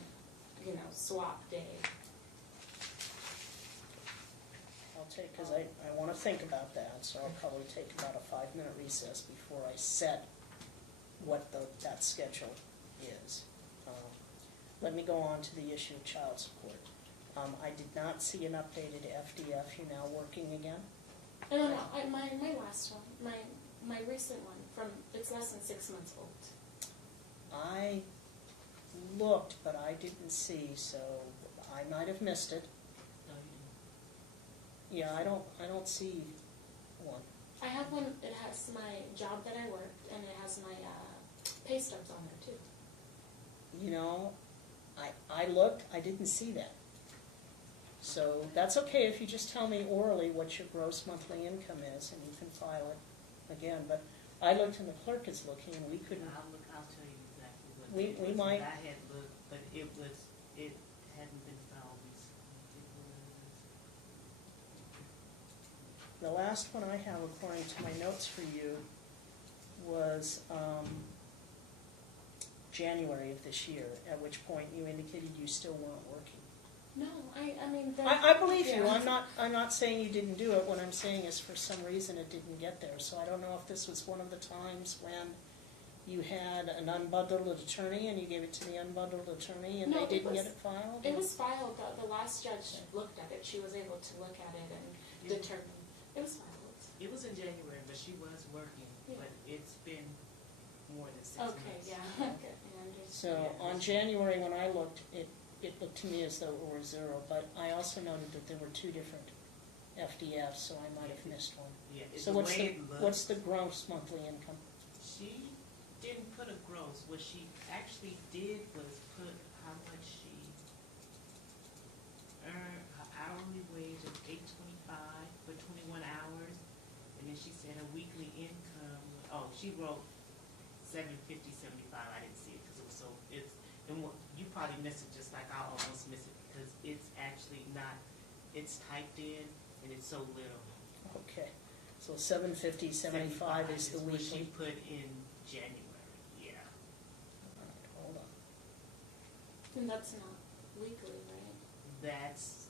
swap day. I'll take, because I want to think about that, so I'll probably take about a 5-minute recess before I set what that schedule is. Let me go on to the issue of child support. I did not see an updated FDF. You're now working again? My last one, my recent one, it's less than 6 months old. I looked, but I didn't see, so I might have missed it. Yeah, I don't see one. I have one, it has my job that I worked, and it has my pay stubs on there too. You know, I looked, I didn't see that. So that's okay if you just tell me orally what your gross monthly income is, and you can file it again. But I looked and the clerk is looking, and we couldn't. I'll tell you exactly what We it was. might. I had looked, but it hadn't been filed recently. The last one I have, according to my notes for you, was January of this year, at which point you indicated you still weren't working. No, I mean... I believe you. Yeah. I'm not saying you didn't do it. What I'm saying is for some reason it didn't get there. So I don't know if this was one of the times when you had an unbundled attorney and you gave it to the unbundled attorney and No, they didn't it was- get it filed? It was filed, the last judge looked at it, she was able to look at it and determine, it was filed. It was in January, but she was working, Yeah. but it's been more than 6 months. Okay, yeah, okay, I understand. So on January, when I looked, it looked to me as though it were zero, but I also noted that there were two different FDFs, so I might have missed one. Yeah, it's So the what's way the, it looks. what's the gross monthly income? She didn't put a gross. What she actually did was put how much she earned, her hourly wage of $8.25 for 21 hours, and then she said her weekly income. Oh, she wrote $750.75. I didn't see it because it was so. And what, you probably missed it just like I almost missed it because it's actually not. It's typed in and it's so little. Okay, so $750.75 is the what she weekly. put in January. Yeah. All right, hold on. And that's not weekly, right? That's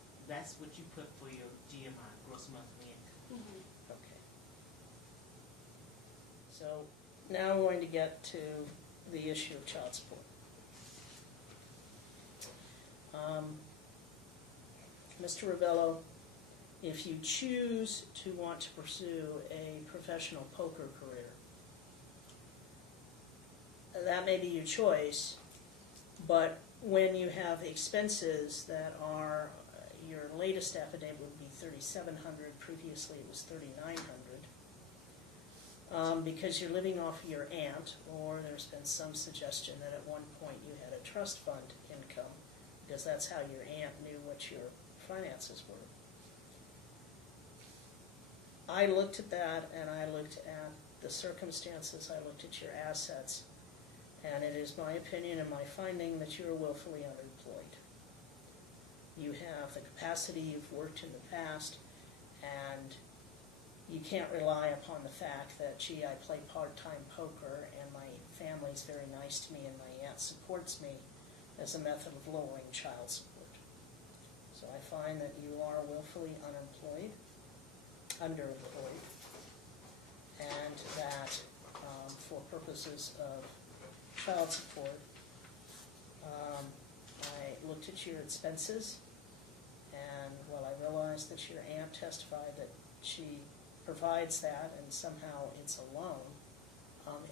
what you put for your GMI, gross monthly income. Mm-hmm. Okay. So now we're going to get to the issue of child support. Mr. Ravello, if you choose to want to pursue a professional poker career, that may be your choice, but when you have expenses that are, your latest affidavit would be $3,700, previously it was $3,900, because you're living off of your aunt, or there's been some suggestion that at one point you had a trust fund income, because that's how your aunt knew what your finances were. I looked at that, and I looked at the circumstances, I looked at your assets, and it is my opinion and my finding that you are willfully unemployed. You have the capacity, you've worked in the past, and you can't rely upon the fact that, gee, I play part-time poker and my family's very nice to me and my aunt supports me as a method of lowering child support. So I find that you are willfully unemployed, underemployed, and that for purposes of child support, I looked at your expenses, and while I realized that your aunt testified that she provides that and somehow it's a loan,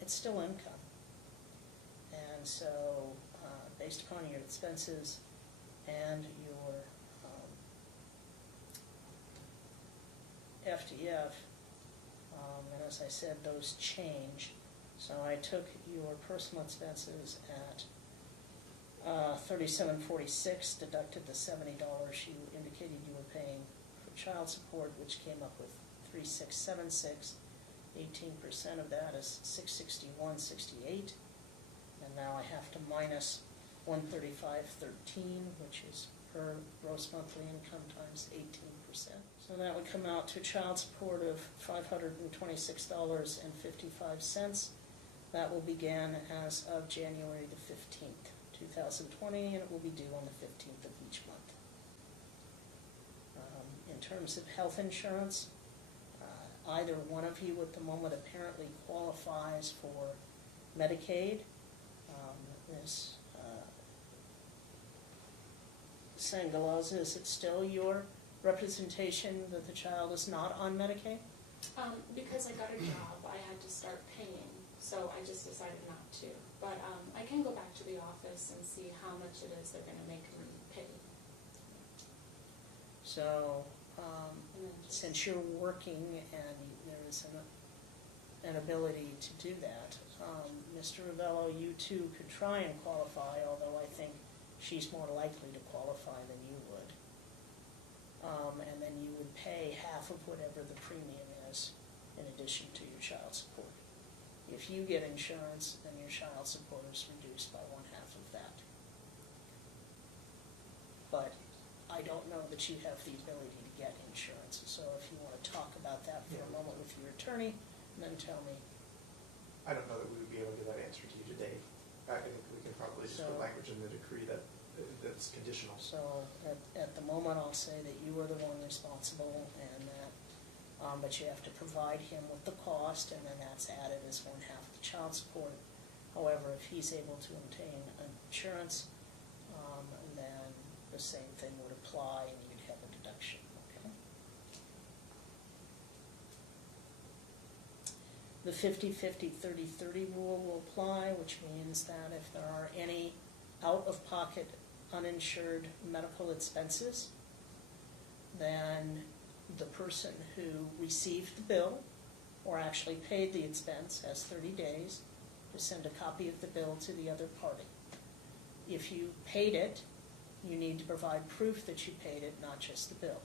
it's still income. And so, based upon your expenses and your FDF, and as I said, those change. So I took your personal expenses at $37.46, deducted the $70 you indicated you were paying for child support, which came up with $3,676. 18% of that is $661.68, and now I have to minus $135.13, which is per gross monthly income times 18%. So that would come out to child support of $526.55. That will begin as of January the 15th, 2020, and it will be due on the 15th of each month. In terms of health insurance, either one of you at the moment apparently qualifies for Medicaid. Ms. Sangalaza, is it still your representation that the child is not on Medicaid? Because I got a job, I had to start paying, so I just decided not to. But I can go back to the office and see how much it is they're gonna make me pay. So, And then just- since you're working and there is an ability to do that, Mr. Ravello, you too could try and qualify, although I think she's more likely to qualify than you would. And then you would pay half of whatever the premium is in addition to your child support. If you get insurance, then your child support is reduced by 1/2 of that. But I don't know that you have the ability to get insurance, so if you want to talk about that for a moment with your attorney, then tell me. I don't know that we would be able to give that answer to you today. I think we can probably just put So- language in the decree that's conditional. So at the moment, I'll say that you are the one responsible and that, but you have to provide him with the cost and then that's added as 1/2 the child support. However, if he's able to obtain insurance, then the same thing would apply and you'd have a deduction, okay? The 50/50, 30/30 rule will apply, which means that if there are any out-of-pocket uninsured medical expenses, then the person who received the bill or actually paid the expense has 30 days to send a copy of the bill to the other party. If you paid it, you need to provide proof that you paid it, not just the bill.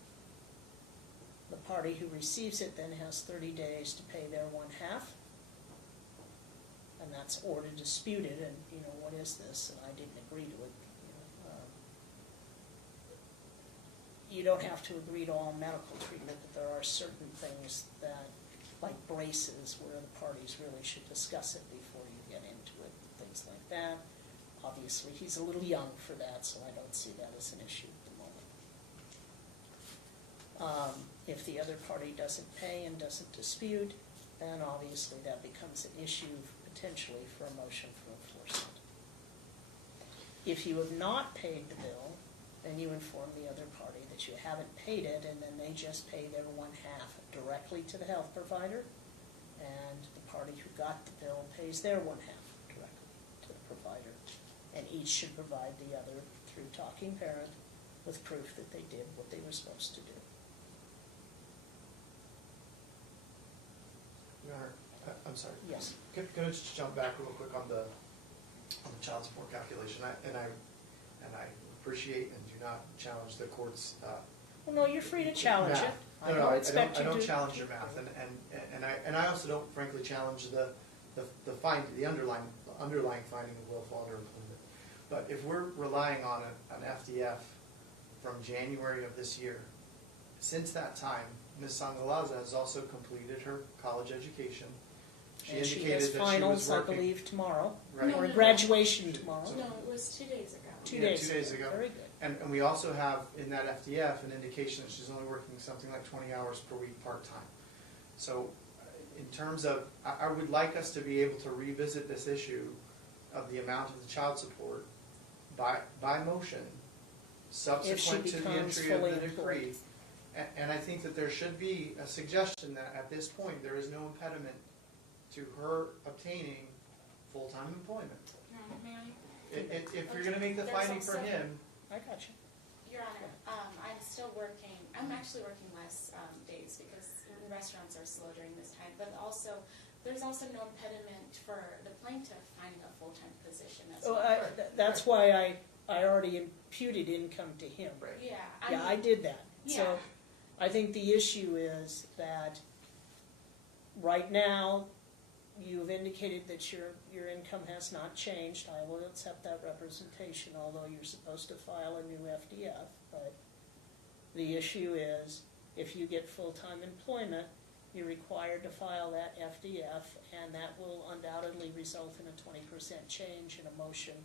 The party who receives it then has 30 days to pay their 1/2, and that's or to dispute it, and, you know, what is this, and I didn't agree to it. You don't have to agree to all medical treatment, but there are certain things that, like braces, where the parties really should discuss it before you get into it, things like that. Obviously, he's a little young for that, so I don't see that as an issue at the moment. If the other party doesn't pay and doesn't dispute, then obviously that becomes an issue potentially for a motion for enforcement. If you have not paid the bill, then you inform the other party that you haven't paid it, and then they just pay their 1/2 directly to the health provider, and the party who got the bill pays their 1/2 directly to the provider. And each should provide the other, through talking parent, with proof that they did what they were supposed to do. Your Honor, I'm sorry. Yes. Could I just jump back real quick on the child support calculation? I appreciate and do not challenge the court's Well, no, you're free to challenge it. math. I No, don't expect I you to. don't challenge your math, and I also don't frankly challenge the underlying finding of willful underemployment. But if we're relying on an FDF from January of this year, since that time, Ms. Sangalaza has also completed her college education. And she indicated has that she was finals, I working- believe, tomorrow, Right. or No. graduation tomorrow. No, it was 2 days ago. 2 Yeah, days 2 days ago. Very good. And we also have in that FDF an indication that she's only working something like 20 hours per week part-time. So in terms of, I would like us to be able to revisit this issue of the amount of the child support by motion subsequent to the becomes entry of fully the employed. decree. And I think that there should be a suggestion that at this point, there is no impediment to her obtaining full-time employment. May I? If you're gonna make the There's finding for also- him, I got you. Your Honor, I'm still working, I'm actually working less days because restaurants are slow during this time, but also, there's also no impediment for the plaintiff finding a full-time position as Oh, well. that's why I already imputed income to him. right? Yeah. Yeah, I did that. Yeah. So I think the issue is that right now, you've indicated that your income has not changed. I will accept that representation, although you're supposed to file a new FDF. But the issue is, if you get full-time employment, you're required to file that FDF, and that will undoubtedly result in a 20% change in a motion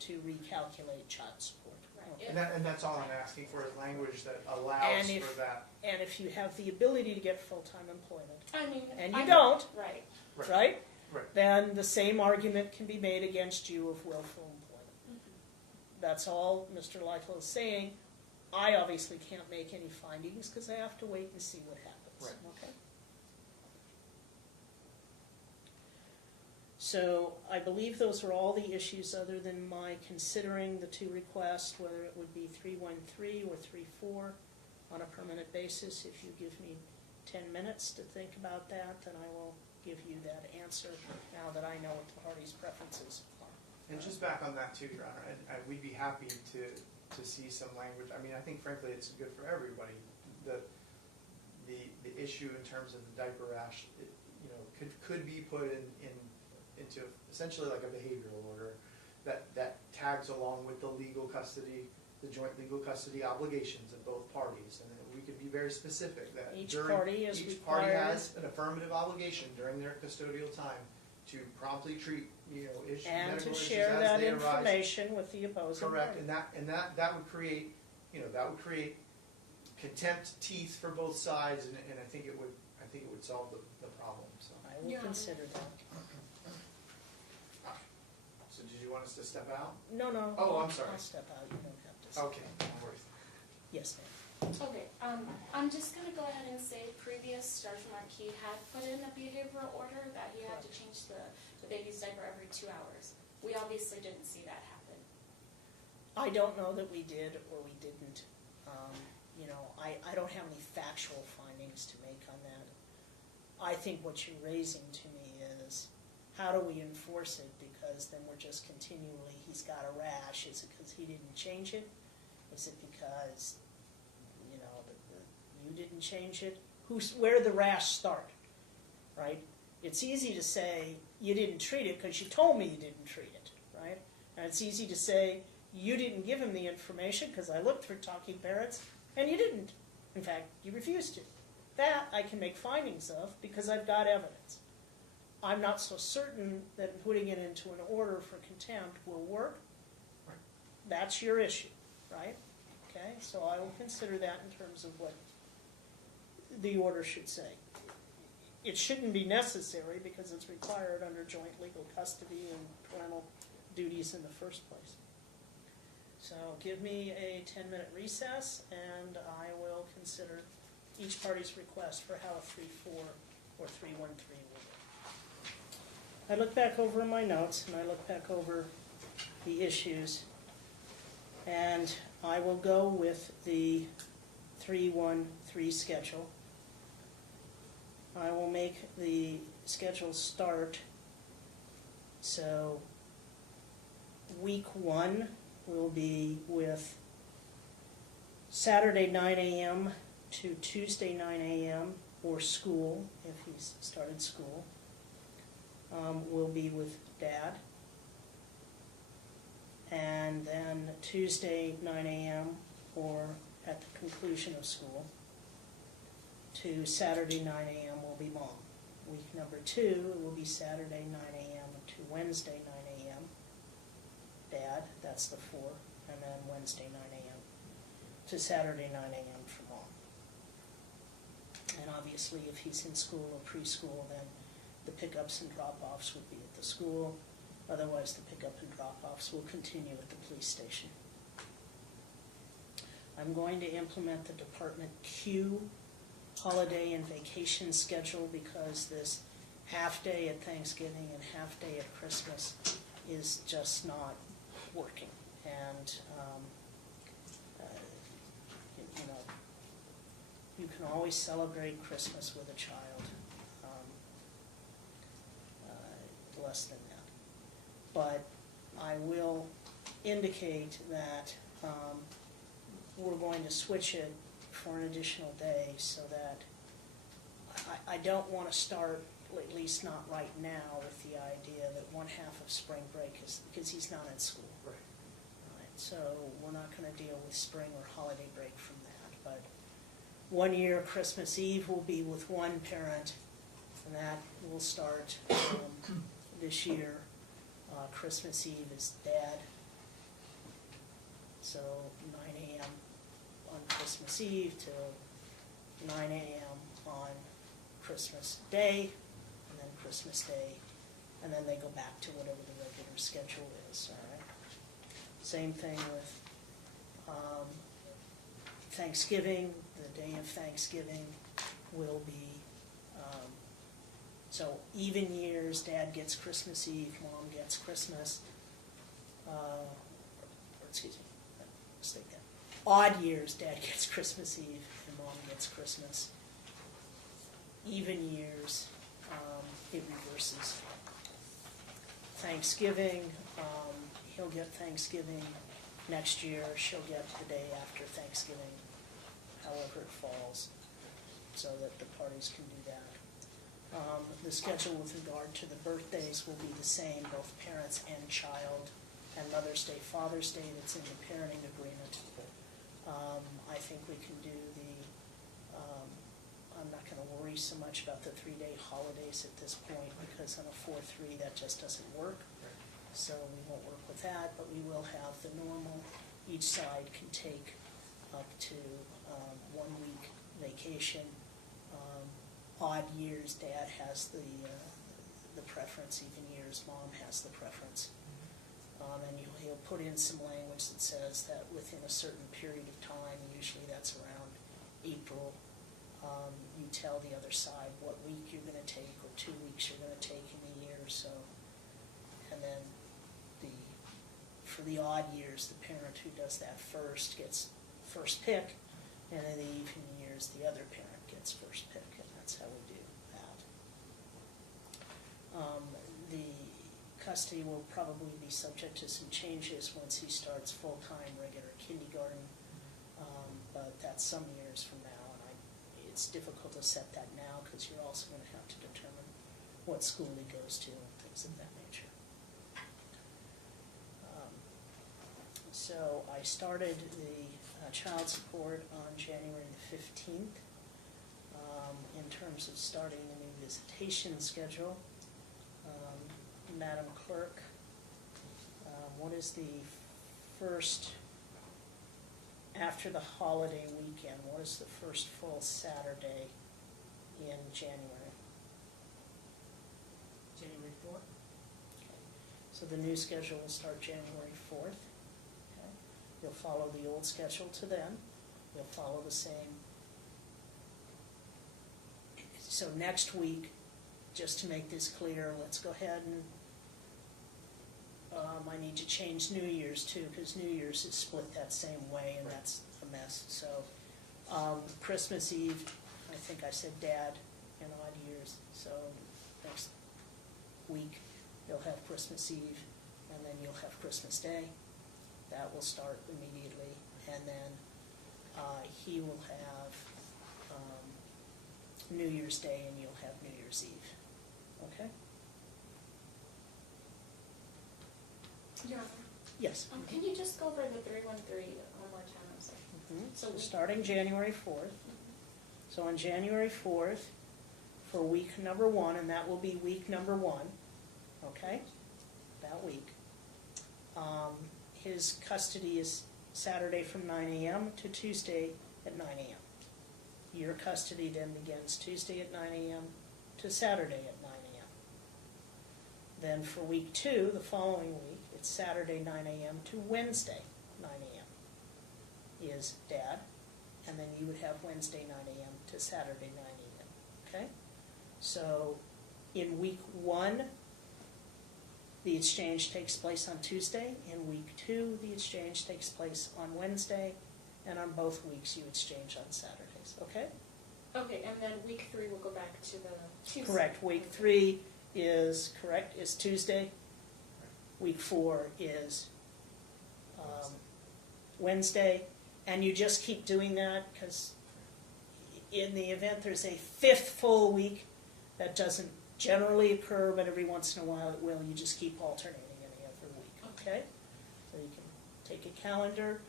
to recalculate child support. Right. And that's all I'm asking for is language that allows And if- for that. And if you have the ability to get full-time employment, I mean. and you I'm- don't, Right. right? Right. then the same argument can be made against you of willful employment. That's all Mr. Lytle is saying. I obviously can't make any findings because I have to wait and see what happens. Right. Okay? So I believe those are all the issues other than my considering the two requests, whether it would be 313 or 34 on a permanent basis. If you give me 10 minutes to think about that, then I will give you that answer now that I know what the parties' preferences are. And just back on that too, Your Honor, and we'd be happy to see some language. I mean, I think frankly it's good for everybody. The issue in terms of the diaper rash, could be put into essentially like a behavioral order that tags along with the legal custody, the joint legal custody obligations of both parties, and then we could be very specific that Each during party is each party required- has an affirmative obligation during their custodial time to promptly treat issues, And medical to issues share as that they arise. information with the opposing Correct, party. and that would create, that would create contempt teeth for both sides, and I think it would solve the problem. So, I will Yeah. consider that. so did you want us to step out? No. Oh, I'm sorry. I'll step out. You don't have to. Okay, no worries. Yes, ma'am. Okay, I'm just gonna go ahead and say previous Judge Marquis had put in a behavioral order that he had to change the baby's diaper every 2 hours. We obviously didn't see that happen. I don't know that we did or we didn't. I don't have any factual findings to make on that. I think what you're raising to me is, how do we enforce it? Because then we're just continually, he's got a rash. Is it because he didn't change it? Is it because, you didn't change it? Where did the rash start, right? It's easy to say, you didn't treat it because you told me you didn't treat it, right? And it's easy to say, you didn't give him the information because I looked for talking parrots, and you didn't. In fact, you refused to. That I can make findings of because I've got evidence. I'm not so certain that putting it into an order for contempt will work. Right. That's your issue, right? Okay, so I will consider that in terms of what the order should say. It shouldn't be necessary because it's required under joint legal custody and parental duties in the first place. So give me a 10-minute recess, and I will consider each party's request for how a 3-4 or 3-1-3 will work. I look back over my notes, and I look back over the issues, and I will go with the 3-1-3 schedule. I will make the schedule start, so week 1 will be with Saturday 9 a.m. to Tuesday 9 a.m. or school, if he's started school. Will be with Dad. And then Tuesday 9 a.m. or at the conclusion of school to Saturday 9 a.m. will be Mom. Week number 2 will be Saturday 9 a.m. to Wednesday 9 a.m. Dad, that's the 4, and then Wednesday 9 a.m. to Saturday 9 a.m. for Mom. And obviously if he's in school or preschool, then the pickups and drop-offs would be at the school. Otherwise, the pickup and drop-offs will continue at the police station. I'm going to implement the Department Q holiday and vacation schedule because this half-day at Thanksgiving and half-day at Christmas is just not working. And, you can always celebrate Christmas with a child. Less than that. But I will indicate that we're going to switch it for an additional day so that I don't want to start, at least not right now, with the idea that one half of spring break is because he's not in school. Right. Right, so we're not going to deal with spring or holiday break from that. But 1 year, Christmas Eve will be with one parent, and that will start this year. Christmas Eve is Dad. So 9 a.m. on Christmas Eve till 9 a.m. on Christmas Day, and then Christmas Day and then they go back to whatever the regular schedule is, all right? Same thing with Thanksgiving. The day of Thanksgiving will be, so even years, Dad gets Christmas Eve, Mom gets Christmas, or excuse me, mistake that. Odd years, Dad gets Christmas Eve and Mom gets Christmas. Even years, it reverses. Thanksgiving, he'll get Thanksgiving. Next year, she'll get the day after Thanksgiving, however it falls, so that the parties can do that. The schedule with regard to the birthdays will be the same, both parents and child, and Mother's Day, Father's Day, that's in the parenting agreement. I think we can do I'm not going to worry so much about the 3-day holidays at this point, because on a 4-3, that just doesn't work. So we won't work with that, but we will have the normal, each side can take up to 1 week vacation. Odd years, Dad has the preference, even years, Mom has the preference. And he'll put in some language that says that within a certain period of time, usually that's around April, you tell the other side what week you're going to take or 2 weeks you're going to take in the year. So, and then for the odd years, the parent who does that first gets first pick, and in the even years, the other parent gets first pick, and that's how we do that. The custody will probably be subject to some changes once he starts full-time regular kindergarten, but that's some years from now, and it's difficult to set that now because you're also going to have to determine what school he goes to and things of that nature. So I started the child support on January the 15th. In terms of starting the new visitation schedule, Madam Clerk, what is the first, after the holiday weekend, what is the first full Saturday in January? January 4th. Okay. So the new schedule will start January 4th. Okay. You'll follow the old schedule to then. You'll follow the same. So next week, just to make this clear, let's go ahead and I need to change New Year's too, because New Year's is split that same way, and that's a mess. So Christmas Eve, I think I said Dad in odd years. So next week you'll have Christmas Eve, and then you'll have Christmas Day. That will start immediately, and then he will have New Year's Day, and you'll have New Year's Eve. Okay? Your Honor, Yes. can you just go over the 313 one more time? I'm sorry. So starting January 4th. So on January 4th, for week number 1, and that will be week number 1, okay? That week. His custody is Saturday from 9 a.m. to Tuesday at 9 a.m. Your custody then begins Tuesday at 9 a.m. to Saturday at 9 a.m. Then for week 2, the following week, it's Saturday 9 a.m. to Wednesday 9 a.m. is Dad, and then you would have Wednesday 9 a.m. to Saturday 9 a.m. Okay? So in week 1, the exchange takes place on Tuesday. In week 2, the exchange takes place on Wednesday, and on both weeks you exchange on Saturdays. Okay? Okay, and then week 3 will go back to the Tuesday. Correct. Week 3 is Tuesday. Week 4 is Wednesday, and you just keep doing that because in the event there's a 5th full week, that doesn't generally occur, but every once in a while it will. You just keep alternating any other week. Okay? So you can take a calendar,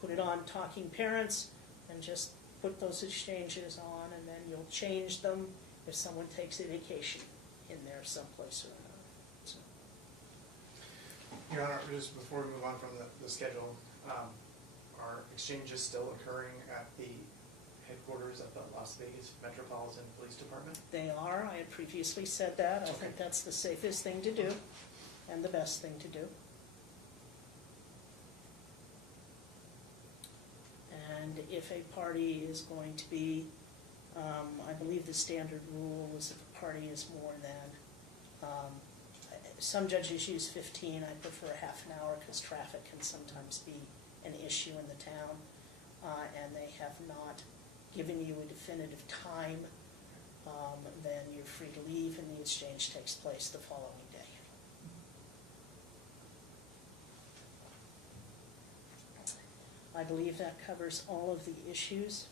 put it on Talking Parents, and just put those exchanges on, and then you'll change them if someone takes a vacation in there someplace or another. So. Your Honor, just before we move on from the schedule, are exchanges still occurring at the headquarters of the Las Vegas Metropolitan Police Department? They are, I had previously said that, I think Okay. that's the safest thing to do, and the best thing to do. And if a party is going to be, I believe the standard rule is if a party is more than, some judges use 15, I prefer half an hour because traffic can sometimes be an issue in the town, and they have not given you a definitive time, then you're free to leave and the exchange takes place the following day. I believe that covers all of the issues,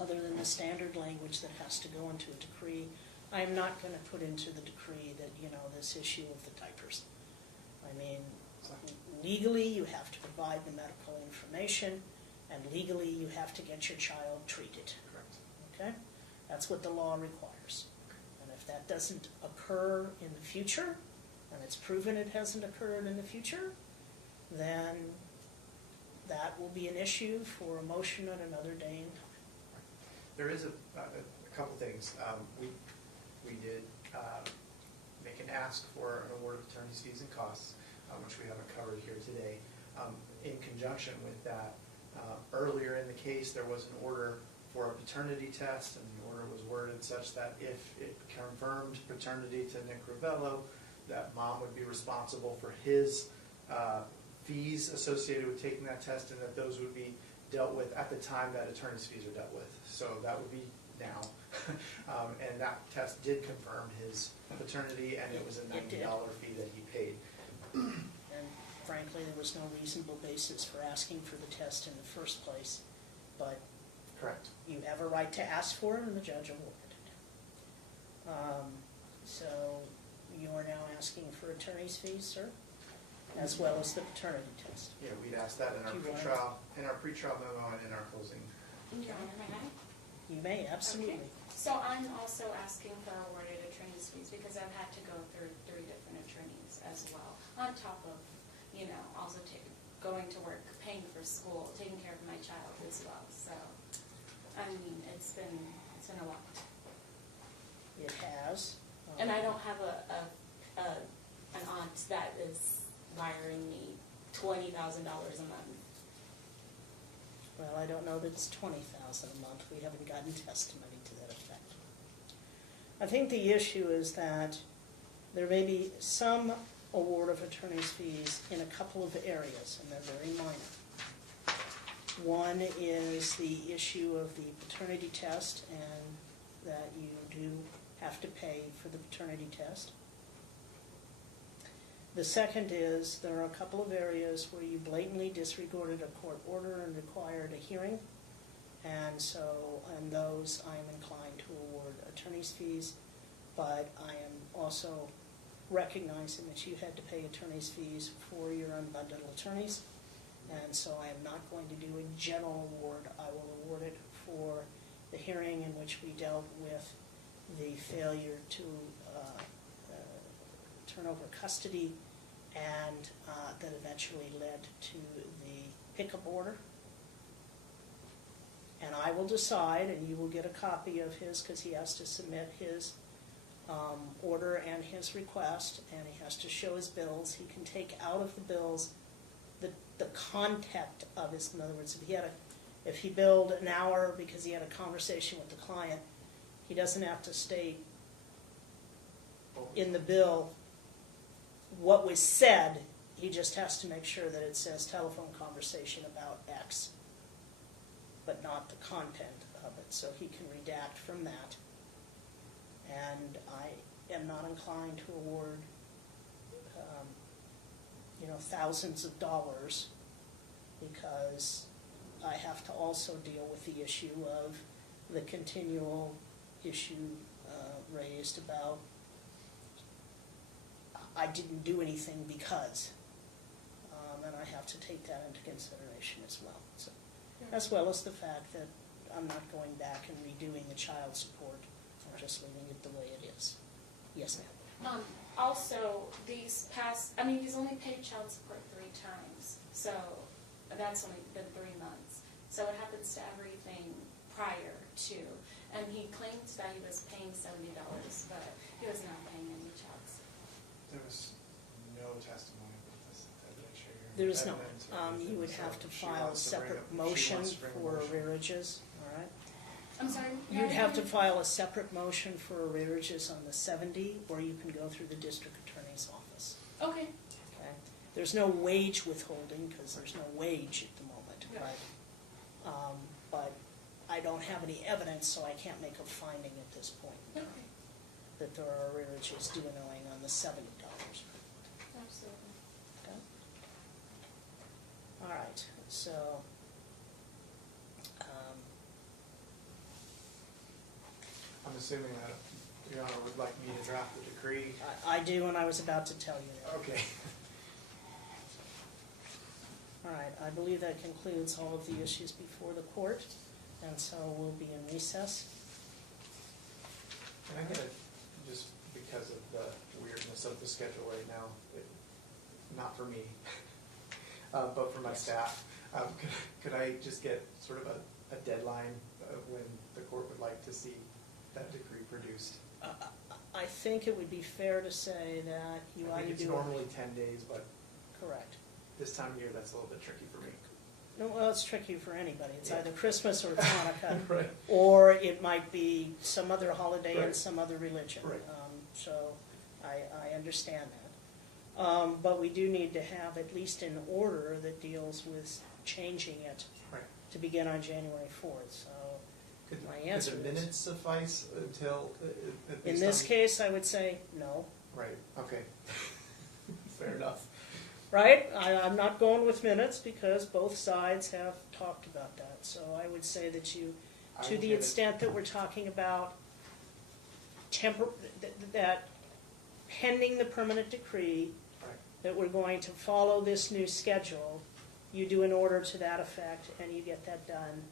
other than the standard language that has to go into a decree. I am not going to put into the decree that, this issue of the diapers. I mean, legally, you have to provide the medical information, and legally, you have to get your child treated. Correct. Okay? That's what the law requires. And if that doesn't occur in the future, and it's proven it hasn't occurred in the future, then that will be an issue for a motion at another day and time. There is a couple things. We did make an ask for an award of attorney's fees and costs, which we haven't covered here today. In conjunction with that, earlier in the case, there was an order for a paternity test, and the order was worded such that if it confirmed paternity to Nick Ravello, that mom would be responsible for his fees associated with taking that test, and that those would be dealt with at the time that attorney's fees are dealt with. So that would be now. And that test did confirm his paternity, and it was a $90 fee that he paid. And frankly, there was no reasonable basis for asking for the test in the first place, but Correct. you have a right to ask for it, and the judge awarded it. So you are now asking for attorney's fees, sir, as well as the paternity test. Yeah, we'd asked that in our Do you want- pretrial memo and in our closing. Your Honor, may I? You may, absolutely. Okay. So I'm also asking for awarded attorney's fees because I've had to go through 3 different attorneys as well, on top of, also going to work, paying for school, taking care of my child as well. So, I mean, it's been a lot. It has. And I don't have an aunt that is wiring me $20,000 a month. Well, I don't know that it's $20,000 a month. We haven't gotten testimony to that effect. I think the issue is that there may be some award of attorney's fees in a couple of areas, and they're very minor. One is the issue of the paternity test, and that you do have to pay for the paternity test. The second is there are a couple of areas where you blatantly disregarded a court order and required a hearing, and so on those I am inclined to award attorney's fees, but I am also recognizing that you had to pay attorney's fees for your unbundled attorneys, and so I am not going to do a general award. I will award it for the hearing in which we dealt with the failure to turn over custody, and that eventually led to the pickup order. And I will decide, and you will get a copy of his, because he has to submit his order and his request, and he has to show his bills. He can take out of the bills the content of his, in other words, if he billed an hour because he had a conversation with the client, he doesn't have to state in the bill what was said. He just has to make sure that it says telephone conversation about X, but not the content of it. So he can redact from that. And I am not inclined to award thousands of dollars, because I have to also deal with the issue of the continual issue raised about I didn't do anything because, and I have to take that into consideration as well. So, as well as the fact that I'm not going back and redoing the child support. I'm just leaving it the way it is. Yes, ma'am. Also, he's only paid child support 3 times, so that's only been 3 months. So what happens to everything prior to. And he claimed that he was paying $70, but he was not paying any checks. There was no testimony about this evidentiary hearing. There is not. Evidence or anything, You would so have to she file a wants to bring separate up- she motion wants to bring a for motion. arrearages, all right? I'm sorry? You'd have to file a separate motion for arrearages on the 70, or you can go through the district attorney's office, Okay. okay? There's no wage withholding, because there's no wage at the moment, Yeah. right? But I don't have any evidence, so I can't make a finding at this point in time Okay. that there are arrearages due and owing on the $70. Absolutely. Okay. All right, so, I'm assuming that Your Honor would like me to draft the decree. I do, and I was about to tell you that. Okay. All right, I believe that concludes all of the issues before the court, and so we'll be in recess. Can I get a, just because of the weirdness of the schedule right now, not for me, but for my Yes. staff, could I just get sort of a deadline of when the court would like to see that decree produced? I think it would be fair to say that you I either think it's do. normally 10 days, but Correct. this time of year, that's a little bit tricky for me. No, well, it's tricky for anybody. It's Yeah. either Christmas or it's Hanukkah. Right. Or it might be some other holiday in Right. some other religion. Right. So I understand that. But we do need to have at least an order that deals with changing it Right. to begin on January 4th. So Could My could answer the is- minutes suffice until, at in least this on- case, I would say no. Right, okay. Fair enough. Right? I'm not going with minutes because both sides have talked about that. So I would say that you, I to will the get it. extent that we're talking about that pending the permanent decree, Right. that we're going to follow this new schedule, you do an order to that effect and you get that done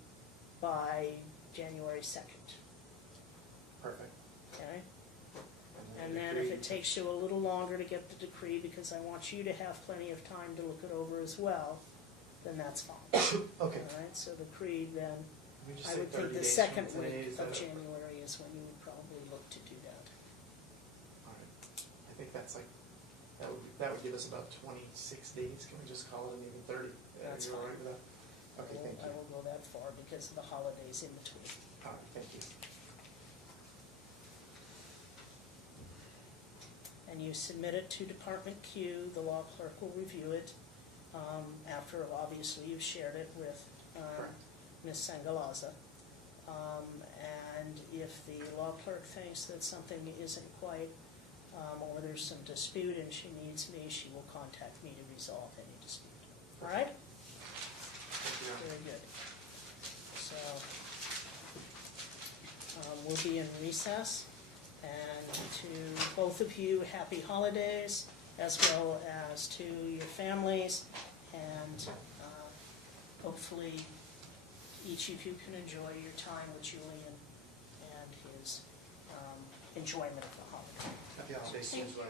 by January 2nd. Perfect. Okay? the And then decree- if it takes you a little longer to get the decree, because I want you to have plenty of time to look it over as well, then that's fine. Okay. All right, so the decree then, We just I say would think 30 the days second from today, week is of that- January is when you would probably look to do that. All right. I think that's like, that would give us about 26 days. Can we just call it even 30? That's You're all fine. right with that? Okay, thank I you. will go that far because of the holidays in between. All right, thank you. And you submit it to Department Q, the law clerk will review it, after obviously you've shared it with Correct. Ms. Sangalaza. And if the law clerk thinks that something isn't quite, or there's some dispute and she needs me, she will contact me to resolve any dispute. All right? Thank you, Your Honor. Very good. So, we'll be in recess, and to both of you, happy holidays, as well as to your families, and hopefully each of you can enjoy your time with Julian and his enjoyment of the holiday. Happy holidays. Thank you. Susan.